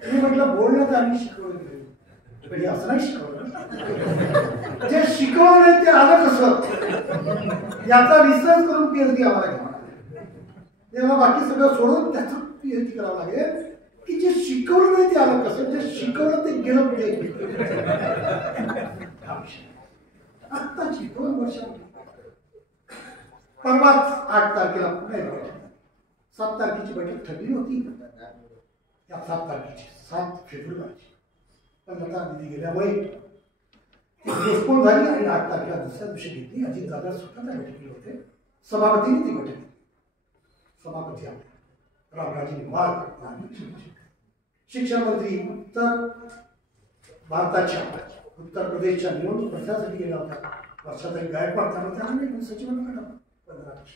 मी म्हटलं बोलणं तर आम्ही शिकवलं गेलं, पण असं नाही शिकवलं. जे शिकवलं नाही ते आलं कसं याचा रिसर्च करून पीएचडी आम्हाला घ्यावा लागेल. तेव्हा बाकी सगळं सोडून त्याचं पीएचडी करावं लागेल की जे शिकवलं नाही ते आलं कसं, जे शिकवलं ते गेलं कुठे. आत्ताची 2 वर्षापूर्वी परवाच 8 तारखेला पुन्हा एक बैठक, 7 तारखेची बैठक ठरली होती. या 7 तारखेची 7 फेब्रुवारीची पण लता दिदी गेल्यामुळे पोस्टपोन झाली आणि 8 तारखेला दुसऱ्या दिवशी घेतली. अजितदादा स्वतः त्या बैठकीला होते, सभापतींनी ती बैठक घेतली. सभापती आपले रामराजे निंबाळकर, शिक्षण मंत्री उत्तर भारताच्या उत्तर प्रदेशच्या निवडणूक प्रचारासाठी गेला होता. वर्षाताई गायकवाड त्यामध्ये आम्ही सचिवांना काढा 15 वर्ष.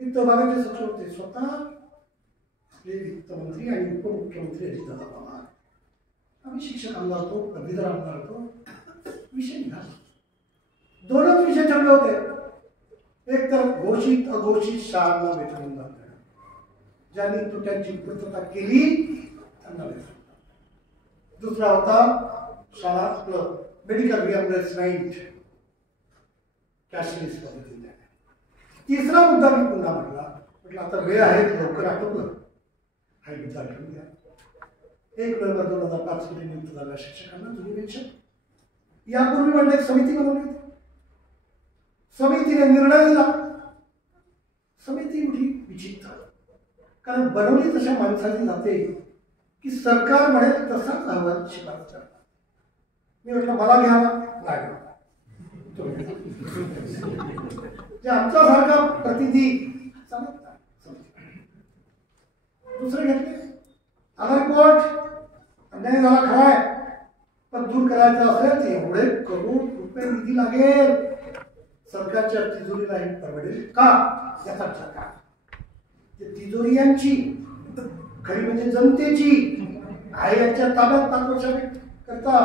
वित्त विभागाचे सचिव होते स्वतः आपले वित्तमंत्री आणि उपमुख्यमंत्री अजितदादा पवार. आम्ही शिक्षक आमदार होतो, पदवीधर आमदार होतो. विषय निघाला. 2च विषय ठरले होते. एक तर घोषित अघोषित शाळांना वेतन अनुदान देणं, ज्यांनी तुट्यांची पूर्तता केली त्यांना वेतन. दुसरा होता शाळातलं मेडिकल रिएम्बर्समेंट कॅशलेस पद्धतीने देणं. तिसरा मुद्दा मी पुन्हा म्हटलं आता वेळ आहे लवकर आटोपलं. हा मुद्दा ठेवून द्या. 1 नोव्हेंबर 2005 मध्ये नियुक्त झालेल्या शिक्षकांना जुनी पेन्शन. यापूर्वी म्हणजे एक समिती बनवली होती. समितीने निर्णय दिला. समिती उठी विचित्र, कारण बनवली तशा माणसाची जाते की सरकार म्हणेल तसाच अहवाल शिफारस करतात. मी म्हटलं मला घ्यावा नाही, आमचा सारखा प्रतिनिधी चालत नाही. दुसरे घेतले आला रिपोर्ट, अन्याय झाला खरा आहे, पण दूर करायचं असेल तर एवढे करोड रुपये निधी लागेल. सरकारच्या तिजोरीला हे परवडेल का याचा विचार करा. तिजोरी यांची खरी म्हणजे जनतेची आहे यांच्या ताब्यात 5 वर्षाकरता,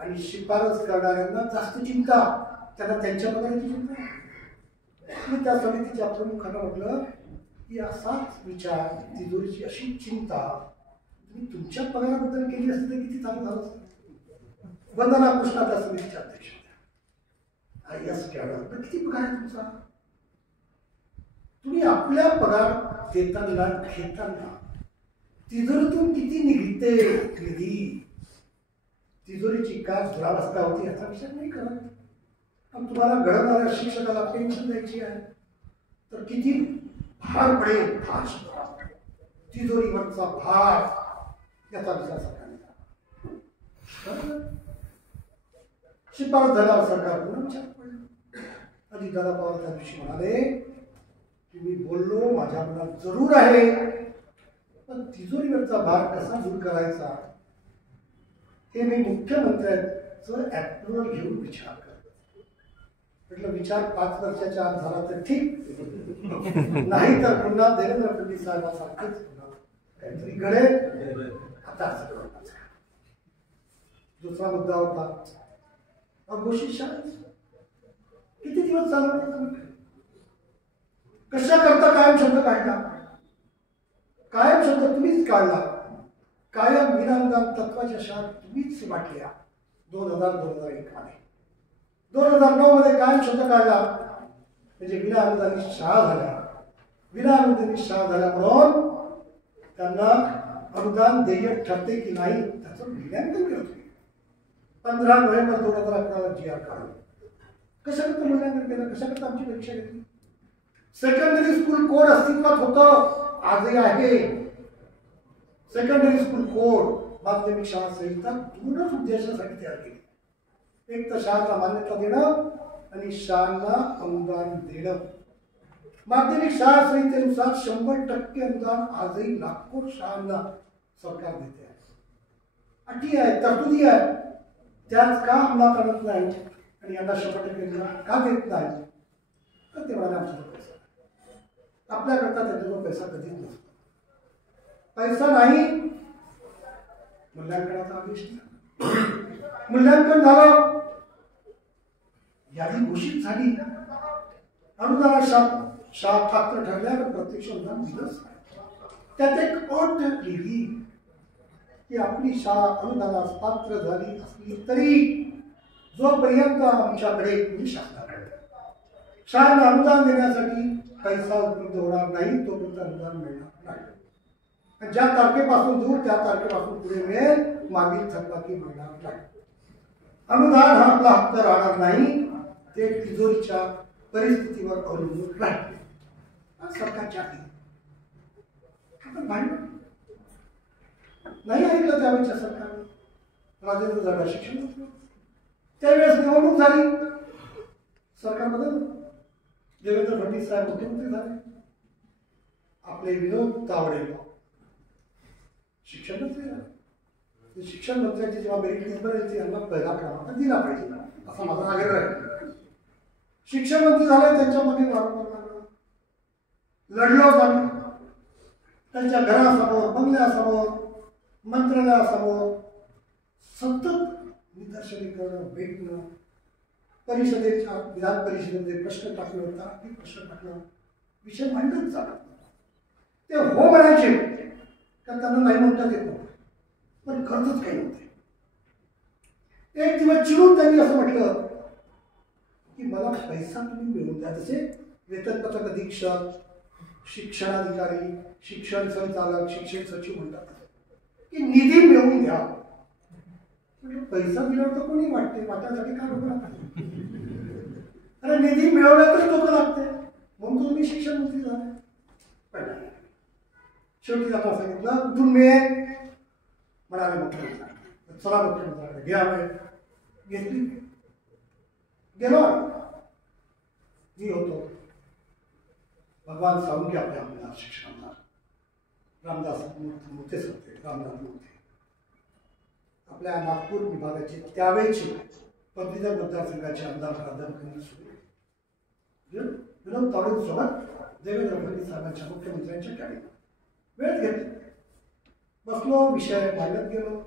आणि शिफारस करणाऱ्यांना जास्त चिंता, त्यांना त्यांच्या पगाराची चिंता. मी त्या समितीच्या प्रमुखांना म्हटलं की असाच विचार, तिजोरीची अशी चिंता तुम्ही तुमच्या पगाराबद्दल केली असती तर किती चांगलं झालं असतं. वंदना कृष्णा त्या समितीच्या अध्यक्ष होत्या. यस कॅडर किती पगार आहे तुमचा? तुम्ही आपल्या पगार देताना घेताना तिजोरीतून किती निघते निधी, तिजोरीची काय दुरावस्था होती याचा विचार नाही करत. तुम्हाला घडवणाऱ्या शिक्षकाला पेन्शन द्यायची आहे तर किती भार पडेल, भार, तिजोरीवरचा भार, याचा विचार सरकारने करा. शिफारस झाल्यावर सरकार पुन्हा विचार पडला. अजितदादा पवार त्या दिवशी म्हणाले की मी बोललो, माझ्या मनात जरूर आहे, पण तिजोरीवरचा भार कसा दूर करायचा हे मी मुख्यमंत्र्यांचं अप्रुव्हल घेऊन विचार करतो. म्हटलं विचार 5 वर्षाच्या आत झाला तर ठीक, नाही तर पुन्हा देवेंद्र फडणवीस साहेबांसारखंच काहीतरी घडेल. आता असं करण्याचा दुसरा मुद्दा होता अघोषित शाळा. किती दिवस चालवणार? कशा करता कायम शब्द काढला? कायम शब्द तुम्हीच काढला. कायम विनाअनुदान तत्वाच्या शाळा तुम्हीच वाटल्या. 2000-2001 मध्ये 2009 मध्ये कायम शब्द काढला, म्हणजे विना अनुदानित शाळा झाल्या. विना अनुदानित शाळा झाल्या म्हणून त्यांना अनुदान देय ठरते की नाही त्याचं मूल्यांकन करत होते. 15 नोव्हेंबर 2011 GR काढला. कशाकरता मूल्यांकन केलं? कशाकरता आमची परीक्षा घेतली? सेकंडरी स्कूल कोड अस्तित्वात होतं, आजही आहे. सेकंडरी स्कूल कोड माध्यमिक शाळा संहिता 2च उद्देशासाठी तयार केली. एक तर शाळांना मान्यता देणं आणि शाळांना अनुदान देणं. माध्यमिक शाळा संहितेनुसार 100% अनुदान आजही लाखो शाळांना सरकार देते आहे. अटी आहे, तरतुदी आहे, त्याच का अंमलात आणत नाही आणि यांना 100% का देत नाही? तर ते म्हणाले आमच्याकडे पैसा आपल्याकरता, त्यांच्याजवळ पैसा कधीच नसतो. पैसा नाही, मूल्यांकनाचा आदेश नाही. मूल्यांकन झालं, यादी घोषित झाली, अनुदानात शाळा पात्र ठरल्यावर प्रत्यक्ष अनुदान दिलंच नाही. त्यात एक अट लिहिली की आपली शाळा अनुदानास पात्र झाली असली तरी जोपर्यंत आमच्याकडे शासनाकडे शाळांना अनुदान देण्यासाठी पैसा उपलब्ध होणार नाही तोपर्यंत अनुदान मिळणार नाही. ज्या तारखेपासून देऊ त्या तारखेपासून पुढे मिळेल, मागील थकबाकी मिळणार नाही. अनुदान हा आपला हक्क राहणार नाही, ते तिजोरीच्या परिस्थितीवर अवलंबून राहते. सरकारच्या आधी नाही ऐकलं त्यावेळेच्या सरकारने. राजेंद्र जाडा शिक्षण मंत्री, त्यावेळेस निवडणूक झाली, सरकार बदललं, देवेंद्र फडणवीस साहेब मुख्यमंत्री झाले. आपले विनोद तावडे शिक्षण मंत्री झाले. शिक्षण मंत्र्यांची जेव्हा मेरिट लिस्ट बनेल यांना पहिला क्रमांक दिला पाहिजे असा माझा आग्रह आहे. शिक्षण मंत्री झाले, त्यांच्या मध्ये लढलो आम्ही, त्यांच्या घरासमोर, बंगल्यासमोर, मंत्रालयासमोर सतत निदर्शने करणं, भेटणं, परिषदेच्या विधान परिषदेमध्ये प्रश्न टाकणं, तार्किक प्रश्न टाकणं, विषय मांडत जाणं. ते हो म्हणायचे का त्यांना नाही म्हणतात येत नव्हतं, पण खर्चच काही नव्हते. एक दिवस चिडून त्यांनी असं म्हटलं की मला पैसा तुम्ही मिळवून द्या. जसे वेतनपत्रक अधीक्षक, शिक्षणाधिकारी, शिक्षण संचालक, शिक्षण सचिव म्हणतात की निधी मिळवून द्या. म्हणजे पैसा दिल्यावर तर कोणी वाटते, वाटायसाठी काय डोकं लागते? अरे निधी मिळवण्यातच डोकं लागते, म्हणून तुम्ही शिक्षण मंत्री झाले. पण शेवटी त्यांना सांगितलं कुठून मिळेल, म्हणाले मुख्यमंत्री. चला मुख्यमंत्र्याकडे घ्या वेळ घेतली, गेलो. मी होतो, भगवान साळुंखे आपले आमदार, शिक्षण आमदार, रामदास मोठे होते, रामदास मोठे आपल्या नागपूर विभागाचे त्यावेळेचे पदवीधर मतदारसंघाचे आमदार प्राध्यापक विनोद तावडेसोबत देवेंद्र फडणवीस साहेबांच्या मुख्यमंत्र्यांच्या कॅबिनेट वेळ घेतली. बसलो, विषय मांडत गेलो,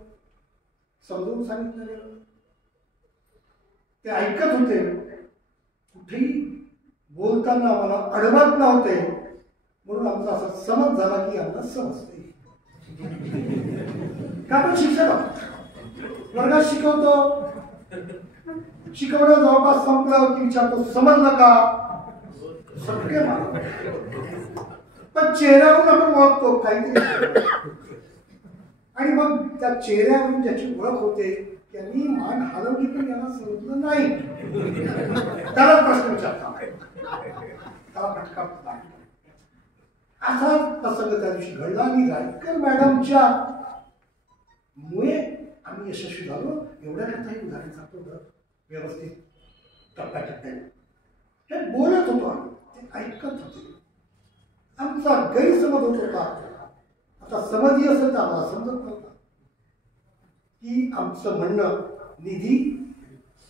समजून सांगितलं गेलं. ते ऐकत होते, कुठेही बोलताना आम्हाला अडवत नव्हते. म्हणून आमचा असा समज झाला की आम्हाला समजते. का आपण शिक्षक वर्गात शिकवतो, शिकवणं जवळपास संपलं की विचारतो समजलं का, सगळे पण चेहऱ्यावरून आपण ओळखतो काहीतरी. आणि मग त्या चेहऱ्यावरून ज्याची ओळख होते त्यांनी मान हलवली पण याला समजलं नाही, त्याला प्रश्न विचारता, त्याला फटका पडला. असा प्रसंग त्या दिवशी घडला. आणि रायकर मॅडमच्या मुळे आम्ही यशस्वी झालो. एवढ्या काही उदाहरण सांगतो व्यवस्थित टप्प्याटप्प्याने. हे बोलत होतो आम्ही, ते ऐकत होते. आमचा गैरसमज होत होता. आता समजही असेल तर आम्हाला समजत नव्हता की आमचं म्हणणं निधी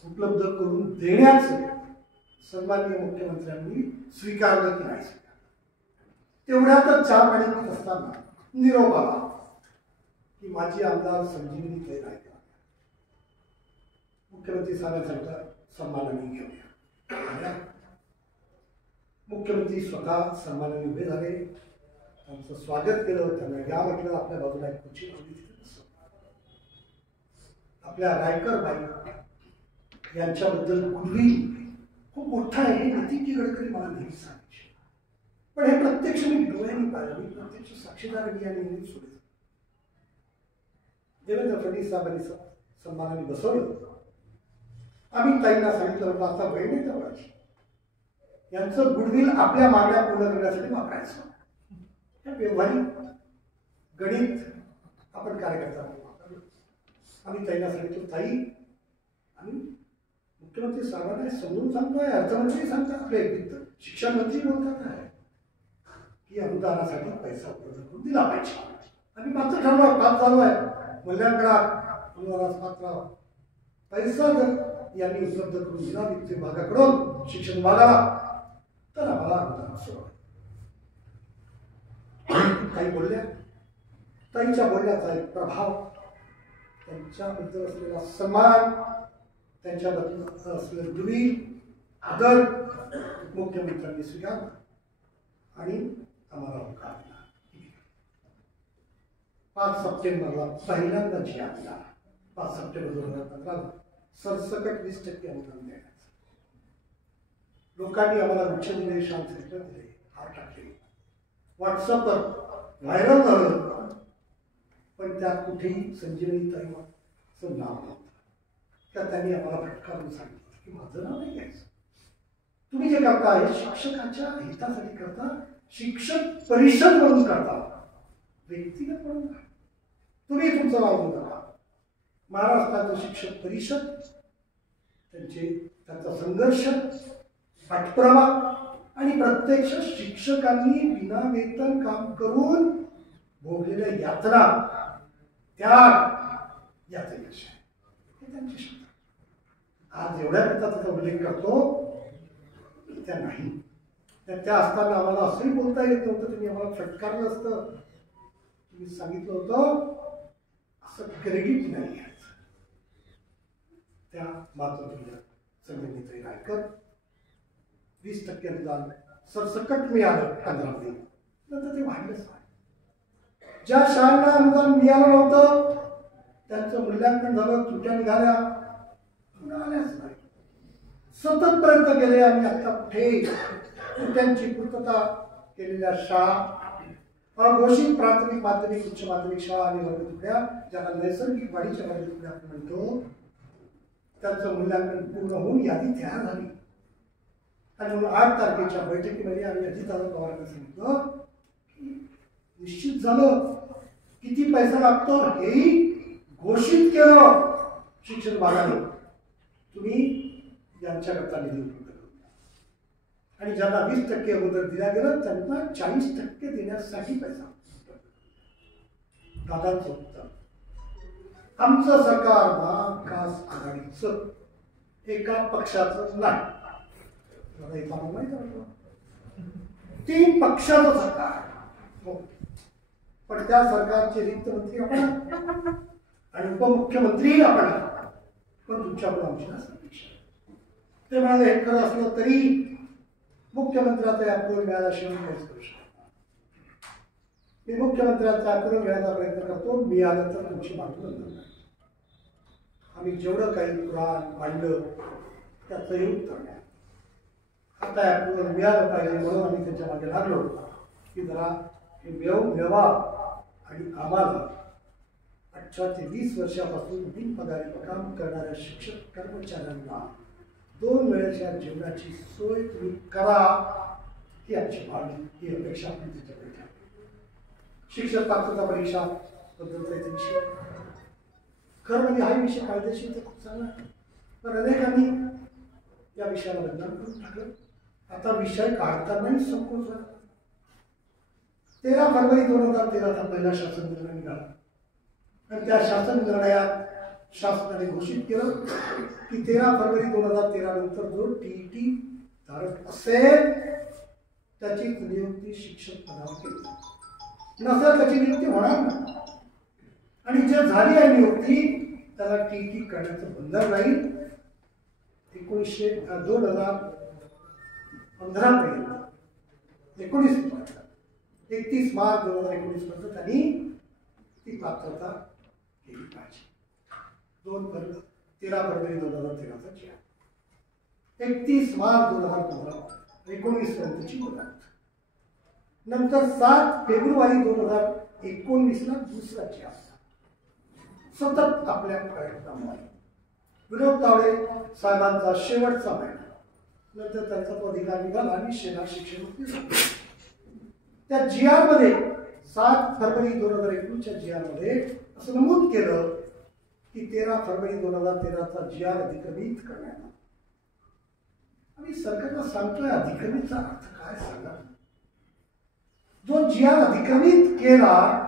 उपलब्ध करून देण्याचं सन्माननीय मुख्यमंत्र्यांनी स्वीकारलं की नाही. तेवढ्यातच चहा पाणी पीत असताना निरोप आला की माझी आमदार संजीवनी तयार आहे. मुख्यमंत्री साहेबांचा सन्मानाने घेऊया. मुख्यमंत्री स्वतः सन्मानाने उभे झाले, त्यांचं स्वागत केलं. त्यांना या म्हटलं, आपल्या बाजूला एक खुर्ची ठेवली, तिथे बसलो. आपल्या रायकर बाई यांच्याबद्दल गुडविल खूप मोठा आहे हे नितीनजी गडकरी मला नेहमी सांगायचे. पण हे प्रत्यक्ष मी डोळ्यांनी पाहिलं, मी प्रत्यक्ष साक्षीदार मी आणि नेहमी सोडले. देवेंद्र फडणवीस साहेबांनी सन्मानाने बसवलं. आम्ही ताईंना सांगितलं होतं आता वेळ नाही तेवढाची, यांचं गुडविल आपल्या मागण्या पूर्ण करण्यासाठी वापरायचं. हे व्यवहारिक गणित आपण कार्यकर्ता वापरलं. आम्ही ताईंना सांगितलं, ताई आम्ही मुख्यमंत्री साहेबांना समजून सांगतोय, अर्थमंत्री सांगतात, आपले शिक्षण मंत्री बोलतात आहे की अनुदानासाठी पैसा उपलब्ध करून दिला पाहिजे. आम्ही मात्र ठरलो, पास झालो आहे, मूल्यांकनात अनुदानास पात्र पैसा जर यांनी उपलब्ध करून दिला वित्त विभागाकडून शिक्षण विभागाला तर आम्हाला अनुदान सुरू. काही बोलल्या, ताईच्या बोलण्याचा एक प्रभाव, त्यांच्याबद्दल असलेला सन्मान, त्यांच्याबद्दल असलेलं दुर्वी आदर मुख्यमंत्र्यांनी स्वीकारला आणि आम्हाला होकार दिला. 5 सप्टेंबरला पहिल्यांदा जी आपला 5 सप्टेंबर 2015 सरसकट 20% अनुदान द्यायचं. लोकांनी आम्हाला उच्च निदेशांत दिले, हार टाकले, व्हॉट्सअपवर व्हायरल झालं. पण त्यात कुठेही संजीवनी ताईचं नाव नव्हतं. तर त्यांनी आम्हाला फटकारून सांगितलं की माझं नाव नाही घ्यायचं, तुम्ही जे करता हे शिक्षकाच्या हितासाठी करता, शिक्षक परिषद म्हणून करता, व्यक्तिगत म्हणून का. तुम्ही तुमचं नाव घेऊ नका. महाराष्ट्राचं शिक्षक परिषद त्यांचा संघर्ष, पाठपुरावा आणि प्रत्यक्ष शिक्षकांनी विना वेतन काम करून भोगलेल्या यातना, त्याग याचे यश आहे. हे त्यांची शब्द. आज एवढ्या त्याचा उल्लेख करतो त्या नाही. त्या असताना आम्हाला असंही बोलता येत नव्हतं. तुम्ही आम्हाला फटकारलं असतं, तुम्ही सांगितलं होतं असं क्रेडिट नाही घ्यायचं. त्या मातृत्व संजीवनी रायकर 20% अनुदान सरसकट मिळालं 15 मध्ये, नंतर ते वाढलंच नाही. ज्या शाळांना अनुदान मिळालं नव्हतं त्यांचं मूल्यांकन झालं, त्रुट्या निघाल्या, आल्याच नाही. सतत प्रयत्न केले आम्ही. आता कुठे त्रुट्यांची पूर्तता केलेल्या शाळा, अघोषित प्राथमिक, माध्यमिक, उच्च माध्यमिक शाळा आणि वर्ग तुकड्या, ज्यांना नैसर्गिक वाढीच्या वर्ग तुकड्या आपण म्हणतो, त्यांचं मूल्यांकन पूर्ण होऊन यादी तयार झाली. आणि म्हणून 8 तारखेच्या बैठकीमध्ये आम्ही अजितदादा पवारांना सांगितलं की निश्चित झालं, किती पैसा लागतो हेही घोषित केलं शिक्षण विभागाने, तुम्ही यांच्याकरता निधी उपलब्ध करून द्या. आणि ज्यांना 20% अगोदर दिल्या गेलं त्यांना 40% देण्यासाठी पैसा. दादांचं उत्तर, आमचं सरकार महाविकास आघाडीचं एका पक्षाचं नाही, 3 पक्षाचं सरकार. पण त्या सरकारचे रिक्त मंत्री आपण आणि उपमुख्यमंत्री आपण, पण तुमच्याकडून आमची अपेक्षा. ते म्हणाले हे खरं असलं तरी मुख्यमंत्र्याचा अप्रूव्हल मिळाल्याशिवाय काहीच करू शकत. मी मुख्यमंत्र्यांचा अप्रूव्हल घेण्याचा प्रयत्न करतो, मी आलं तर तुमची मागणी बंद. आम्ही जेवढं काही पुराण मांडलं त्याचं उत्तर द्या. आता अप्रूव्हल मिळालं पाहिजे म्हणून आम्ही त्याच्या मागे लागलो की जरा हे मिळवा आणि आम्हाला 18 ते 20 वर्षापासून बिनपगारी काम करणाऱ्या शिक्षक कर्मचाऱ्यांना 2 वेळेच्या जेवणाची सोय तुम्ही करा, ही आमची मागणी, ही अपेक्षा आपण त्याच्याकडे ठेवली. शिक्षक पात्रता परीक्षा बद्दलचा विषय खरं म्हणजे हा विषय कायदेशीर तर खूप चांगला आहे, पण अनेकांनी या विषयाला बदनाम करून टाकलं. आता विषय काढतानाही संकोच झाला. 13 फेब्रुवारी 2013चा पहिला शासन निर्णय निघाला आणि त्या शासन निर्णयात शासनाने घोषित केलं की 13 फेब्रुवारी 2013 नंतर जो टीईटी धारक असेल त्याची नियुक्ती शिक्षक पदावर केली नसेल त्याची नियुक्ती होणार नाही. आणि जे झाली आहे नियुक्ती त्याला टीईटी करण्याचं बंधन राहील. 2015 पर्यंत 31 मार्च 2019 पर्यंत त्यांनी ती पात्रता केली पाहिजे. 13 फेब्रुवारी 2013चा जी 31 मार्च 2019 पर्यंतची मुदत. नंतर 7 फेब्रुवारी 2019ला दुसरा जी सतत आपल्या प्रयत्नामुळे विनोद तावडे साहेबांचा शेवटचा महिना, नंतर त्यांचा तो अधिकार निघाला आणि सेना शिक्षण मंत्री झाले. त्या जी आर मध्ये 7 फेब्रुवारी 2019च्या जी आर मध्ये असं नमूद केलं की 13 फेब्रुवारी 2013चा जी आर अधिक्रमित करण्यात आला. आम्ही सरकारला सांगतोय अधिक्रमितचा अर्थ काय सांगा. जो जी आर अधिक्रमित केला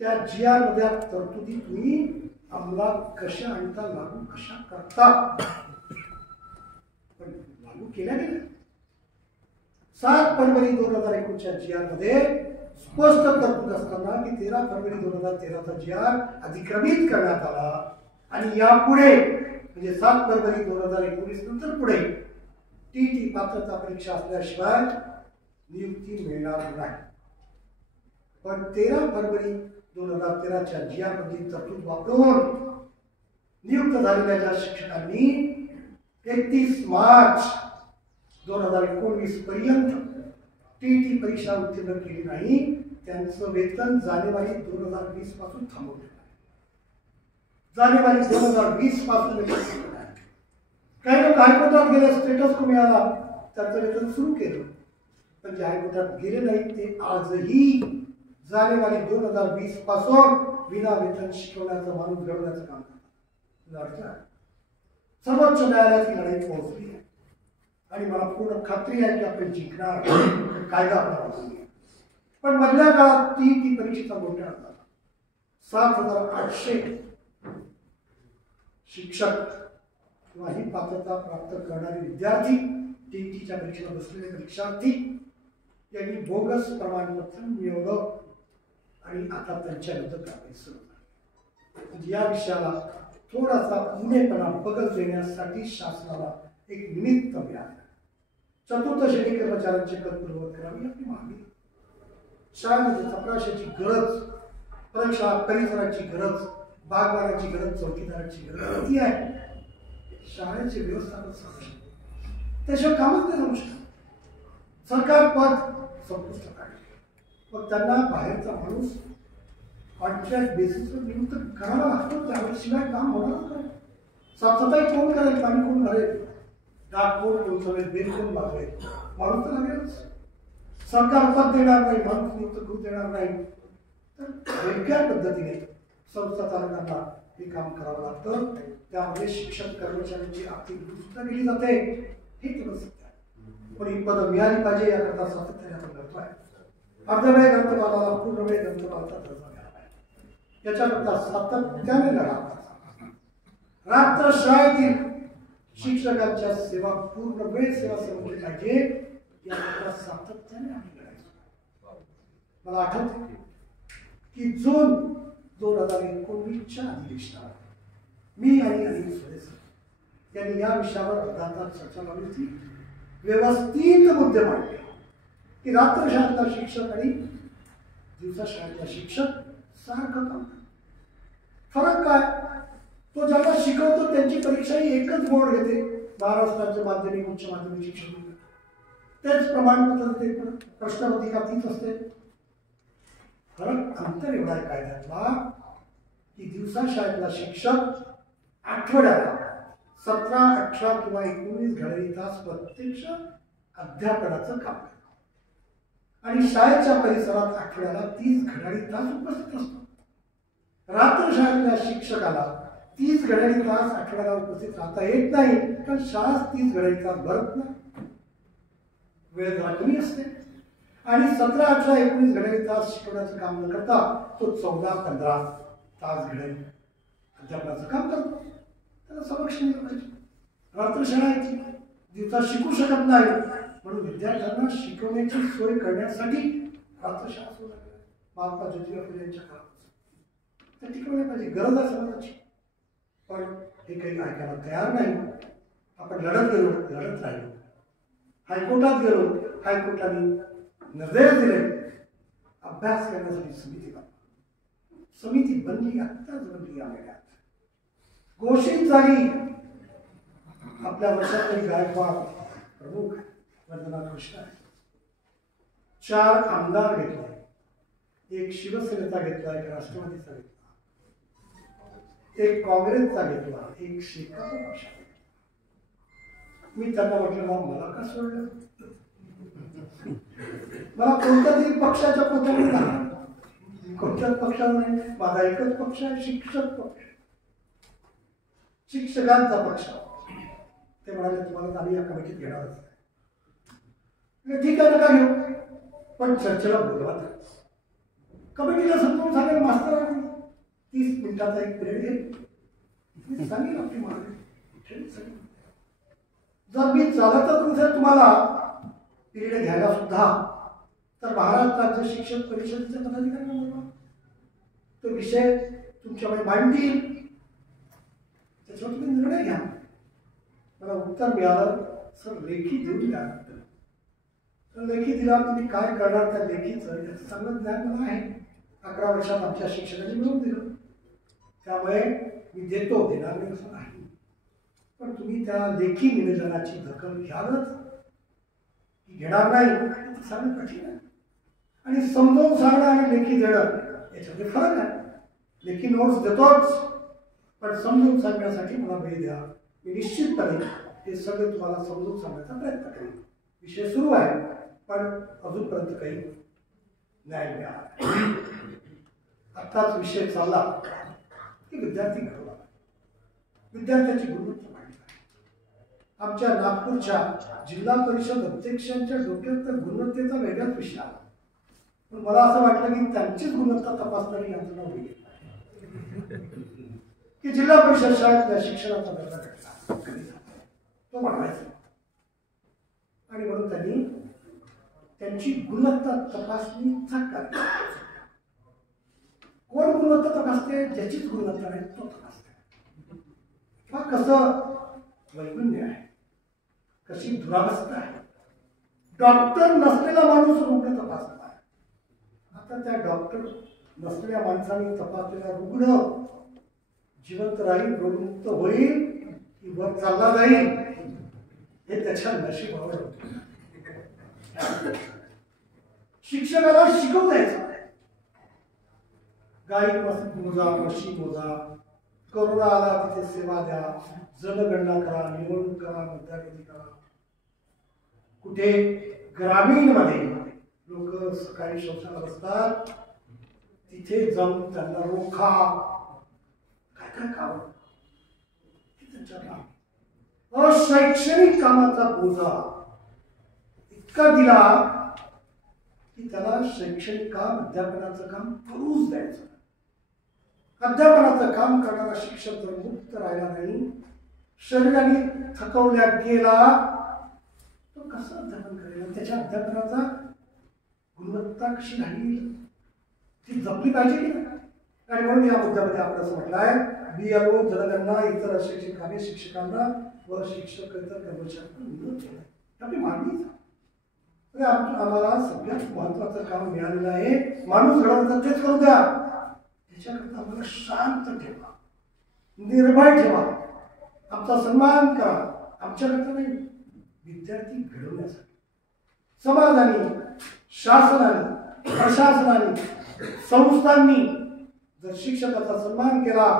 त्या जी आर मध्ये तरतुदी तुम्ही अंमलात कशा आणता, लागू कशा करता, पण लागू केल्या गेल्या. 7 फेब्रुवारी 2019च्या जी आर मध्ये स्पष्ट तरतूद असताना की 13 फेब्रुवारी 2013चा जी आर अधिक्रमित करण्यात आला आणि यापुढे म्हणजे 7 फेब्रुवारी 2019 नंतर पुढे टीटी पात्रता परीक्षा असल्याशिवाय नियुक्ती मिळणार नाही. पण 13 फेब्रुवारी 2013च्या जी आर मधील तरतूद वापरून नियुक्त झालेल्या ज्या शिक्षकांनी 31 मार्च 2019 पर्यंत टीटी परीक्षा उत्तीर्ण केली नाही त्यांचं वेतन जानेवारी 2020 पासून थांबवलं. जानेवारी 2020 पासून काही लोक हायकोर्टात गेले, स्टेटस को मिळाला, त्यांचं वेतन सुरू केलं. पण जे हायकोर्टात गेले नाही ते आजही जानेवारी 2020 पासून विना वेतन शिकवण्याचं, माणूस घडवण्याचं काम करतात. सर्वोच्च न्यायालयाची लढाई पोहोचली आहे आणि मला पूर्ण खात्री आहे की आपण जिंकणार. कायदा आपला पण मधल्या काळात ती परीक्षेचा मोठा झाला. 7,800 शिक्षक किंवा ही पात्रता प्राप्त करणारे विद्यार्थी, टीईटीच्या परीक्षेला बसलेले परीक्षार्थी यांनी बोगस प्रमाणपत्र मिळवलं आणि आता त्यांच्या विरुद्ध कारवाई सुरू झाली. या विषयाला थोडासा उमेपणा बगल देण्यासाठी शासनाला एक निमित्त मिळालं. चतुर्थ श्रेणी कर्मचाऱ्यांचे पद पूर्ववत करावी आपली मागणी. शाळेमध्ये चपराशाची गरज, प्रयोगशाळा परिसराची गरज, बागवानाची गरज, चौकीदाराची गरज किती आहे. शाळेचे व्यवस्थापन त्याशिवाय कामच नाही जाऊ शकत. सरकार पद संपुष्ट काढले पण त्यांना बाहेरचा माणूस कॉन्ट्रॅक्ट बेसिसवर नियुक्त करावा लागतो. त्याशिवाय काम होणार नाही. साफसफाई कोण करेल, पाणी कोण भरेल, डाग कोण पोचवेल, बेल कोण बागवेल, माणूस तर लागेलच. सरकार पद देणार नाही, माणूस नियुक्त करू देणार नाही. तर वेगळ्या पद्धतीने संस्था चालकांना हे काम करावं लागतं. त्यामध्ये शिक्षक कर्मचाऱ्यांची आर्थिक सुद्धा केली जाते. हे केवळ सत्य आहे. पण ही पदं मिळाली पाहिजे याकरता सातत्याने आपण करतोय. अर्धवेळ ग्रंथपालाला पूर्ण वेळ ग्रंथपालाचा दर्जा मिळाला पाहिजे याच्याकरता सातत्याने लढा. रात्र शाळेतील शिक्षकांच्या सेवा पूर्ण वेळ सेवा समजली पाहिजे याकरता सातत्याने आम्ही लढायचो. मला आठवते की जून 2019च्या अधिवेशनात मी आणि अनिल सुरेश यांनी या विषयावर अर्धा तास चर्चा लावली होती. व्यवस्थित मुद्दे मांडले की रात्र शाळेतला शिक्षक आणि दिवसा शाळेतला शिक्षक सारखं काम करतात. फरक काय? तो ज्यांना शिकवतो त्यांची परीक्षा ही एकच बोर्ड घेते, महाराष्ट्राचे माध्यमिक उच्च माध्यमिक शिक्षण मंडळ. तेच प्रमाणपत्र देते, प्रश्नपत्रिका तीच असते. फरक अंतर एवढा आहे कायद्यातला की दिवसा शाळेतला शिक्षक आठवड्याला 17, 18 किंवा 19 घड्याळी तास प्रत्यक्ष अध्यापनाचं काम करतो आणि शाळेच्या परिसरात आठवड्याला 30 घड्याळी तास उपस्थित असतो. रात्र शाळेतल्या शिक्षकाला 30 घड्याळी तास आठवड्याला उपस्थित राहता येत नाही, कारण शाळा 30 घड्याळी तास भरत नाही, वेळ जरा कमी असते. आणि 17, 18, 19 घड्याळी तास शिकवण्याचं काम न करता तो 14, 15 तास घड्याळी अध्यापनाचं काम करतो. त्याला संरक्षण दिलं पाहिजे. रात्र शाळा आहे, दिवसा शिकू शकत नाही, म्हणून विद्यार्थ्यांना शिकवण्याची सोय करण्यासाठी रात्र शाळा सुरू झाली. महात्मा ज्योतिबा फुले यांच्या काळात तर टिकवल्या पाहिजे, गरज आहे समाजाची. पण हे काही ऐकायला तयार नाही. आपण लढत गेलो, लढत राहिलो, हायकोर्टात गेलो, हायकोर्टाने निर्देश दिले, अभ्यास करण्यासाठी समिती बनली, आत्ताच बनली. या महिन्यात घोषित झाली. आपल्या वर्षातली गायकवाड प्रमुख वंदना कृष्ण आहे. 4 आमदार घेतले, एक शिवसेनेचा घेतला, एक राष्ट्रवादीचा घेतला, एक काँग्रेसचा घेतला, एक शेकाप पक्षाचा घेतला. मी त्यांना म्हटलं, मला का सोडलं? मला कोणत्या तरी पक्षाच्या पोटाने राहणार, कोणत्याच पक्षाला नाही. माझा एकच पक्ष आहे, शिक्षक पक्ष, शिक्षकांचा पक्ष. ते म्हणाले, तुम्हाला आम्ही या कमिटीत घेणारच नाही. ठीक आहे, नका घेऊ, पण चर्चेला बोलवा. कमिटीला समजून सांगेल, मास्तरांनी 30 मिनिटाचा एक पिरियड घेईल, सांगेल आपली मागणी. जर मी चालतच नसेल तुम्हाला पिरियड घ्यायला सुद्धा, तर महाराष्ट्र राज्य शिक्षक परिषदेच्या पदाधिकाऱ्यांना बोलवा, तो विषय तुमच्याकडे मांडतील, त्याच्यावर तुम्ही निर्णय घ्या. मला उत्तर मिळालं, सर लेखी देऊन द्या. तर लेखी दिला, तुम्ही काय करणार त्या लेखीचं याचं चांगलं ज्ञान मला आहे. 11 वर्षात आमच्या शिक्षकांनी मिळवून दिलं, त्यामुळे मी देणार नाही असं नाही. पण तुम्ही त्या लेखी निवेदनाची दखल घ्यालच की घेणार नाही, ते सांगणं कठीण आहे. आणि समजावून सांगणं आणि लेखी देणं याच्यामध्ये फरक आहे. लेखी नोट्स देतोच, पण समजून सांगण्यासाठी मला वेळ द्या. मी निश्चितपणे हे सगळं तुम्हाला समजून सांगण्याचा प्रयत्न करेन. विषय सुरू आहे, पण अजूनपर्यंत काही न्याय मिळाला. आत्ताच विषय चालला की विद्यार्थी घडवला, विद्यार्थ्याची गुणवत्ता वाढली. आमच्या नागपूरच्या जिल्हा परिषद अध्यक्षांच्या डोक्यात तर गुणवत्तेचा वेगळाच विषय आला. पण मला असं वाटलं की त्यांचीच गुणवत्ता तपासणारी यंत्रणा होईल की जिल्हा परिषद शाळेतल्या शिक्षणाचा दर्जा घटला तो वाढवायचा. आणि म्हणून त्यांनी त्यांची गुणवत्ता तपासणीचा कार्यक्रम. कोण गुणवत्ता तपासते? ज्याचीच गुणवत्ता नाही तो तपासते. हा कसं वैगुण्य आहे, कशी दुरावस्था आहे. डॉक्टर नसलेला माणूस रुग्ण तपासत आहे. आता त्या डॉक्टर नसलेल्या माणसाने तपासलेला रुग्ण जिवंत राहील, रोगमुक्त होईल की वर चालला जाईल हे त्याच्या नशिबावर होते. शिक्षकाला शिकवू द्यायचं. गाई मोजा, म्हशी मोजा, करोना आला तिथे सेवा द्या, जनगणना करा, निवडणूक करा, मतदान करा. कुठे ग्रामीण मध्ये लोक सकाळी शौचाला बसतात, तिथे जाऊन त्यांना रोखा. काय काय काम त्यांच्या काम. अशैक्षणिक कामाचा बोजा इतका दिला की त्याला शैक्षणिक काम, अध्यापनाचं काम करूच द्यायचं. अध्यापनाचं काम करणारा शिक्षक जर मुक्त राहिला नाही, शरीराने थकवल्या गेला, तो कसं अध्यापन करेल? त्याच्या अध्यापनाचा गुणवत्ता कशी राहील? ती जपली पाहिजे की नाही. आणि म्हणून या मुद्द्यामध्ये आपण असं म्हटलं आहे BLO जनगणना इतर अशैक्षणिक कार्य शिक्षकांना व शिक्षकेतर कर्मचाऱ्यांना मिळत नाही. आपली मागणीच आहे. आम्हाला सगळ्यात महत्वाचं काम मिळालेलं आहे. माणूस घडवण्याचं तेच करू द्या. त्याच्याकरता आम्हाला शांत ठेवा, निर्भय ठेवा, आमचा सन्मान करा. आमच्याकरता नाही, विद्यार्थी घडवण्यासाठी समाजाने, शासनाने, प्रशासनाने, संस्थांनी जर शिक्षकाचा सन्मान केला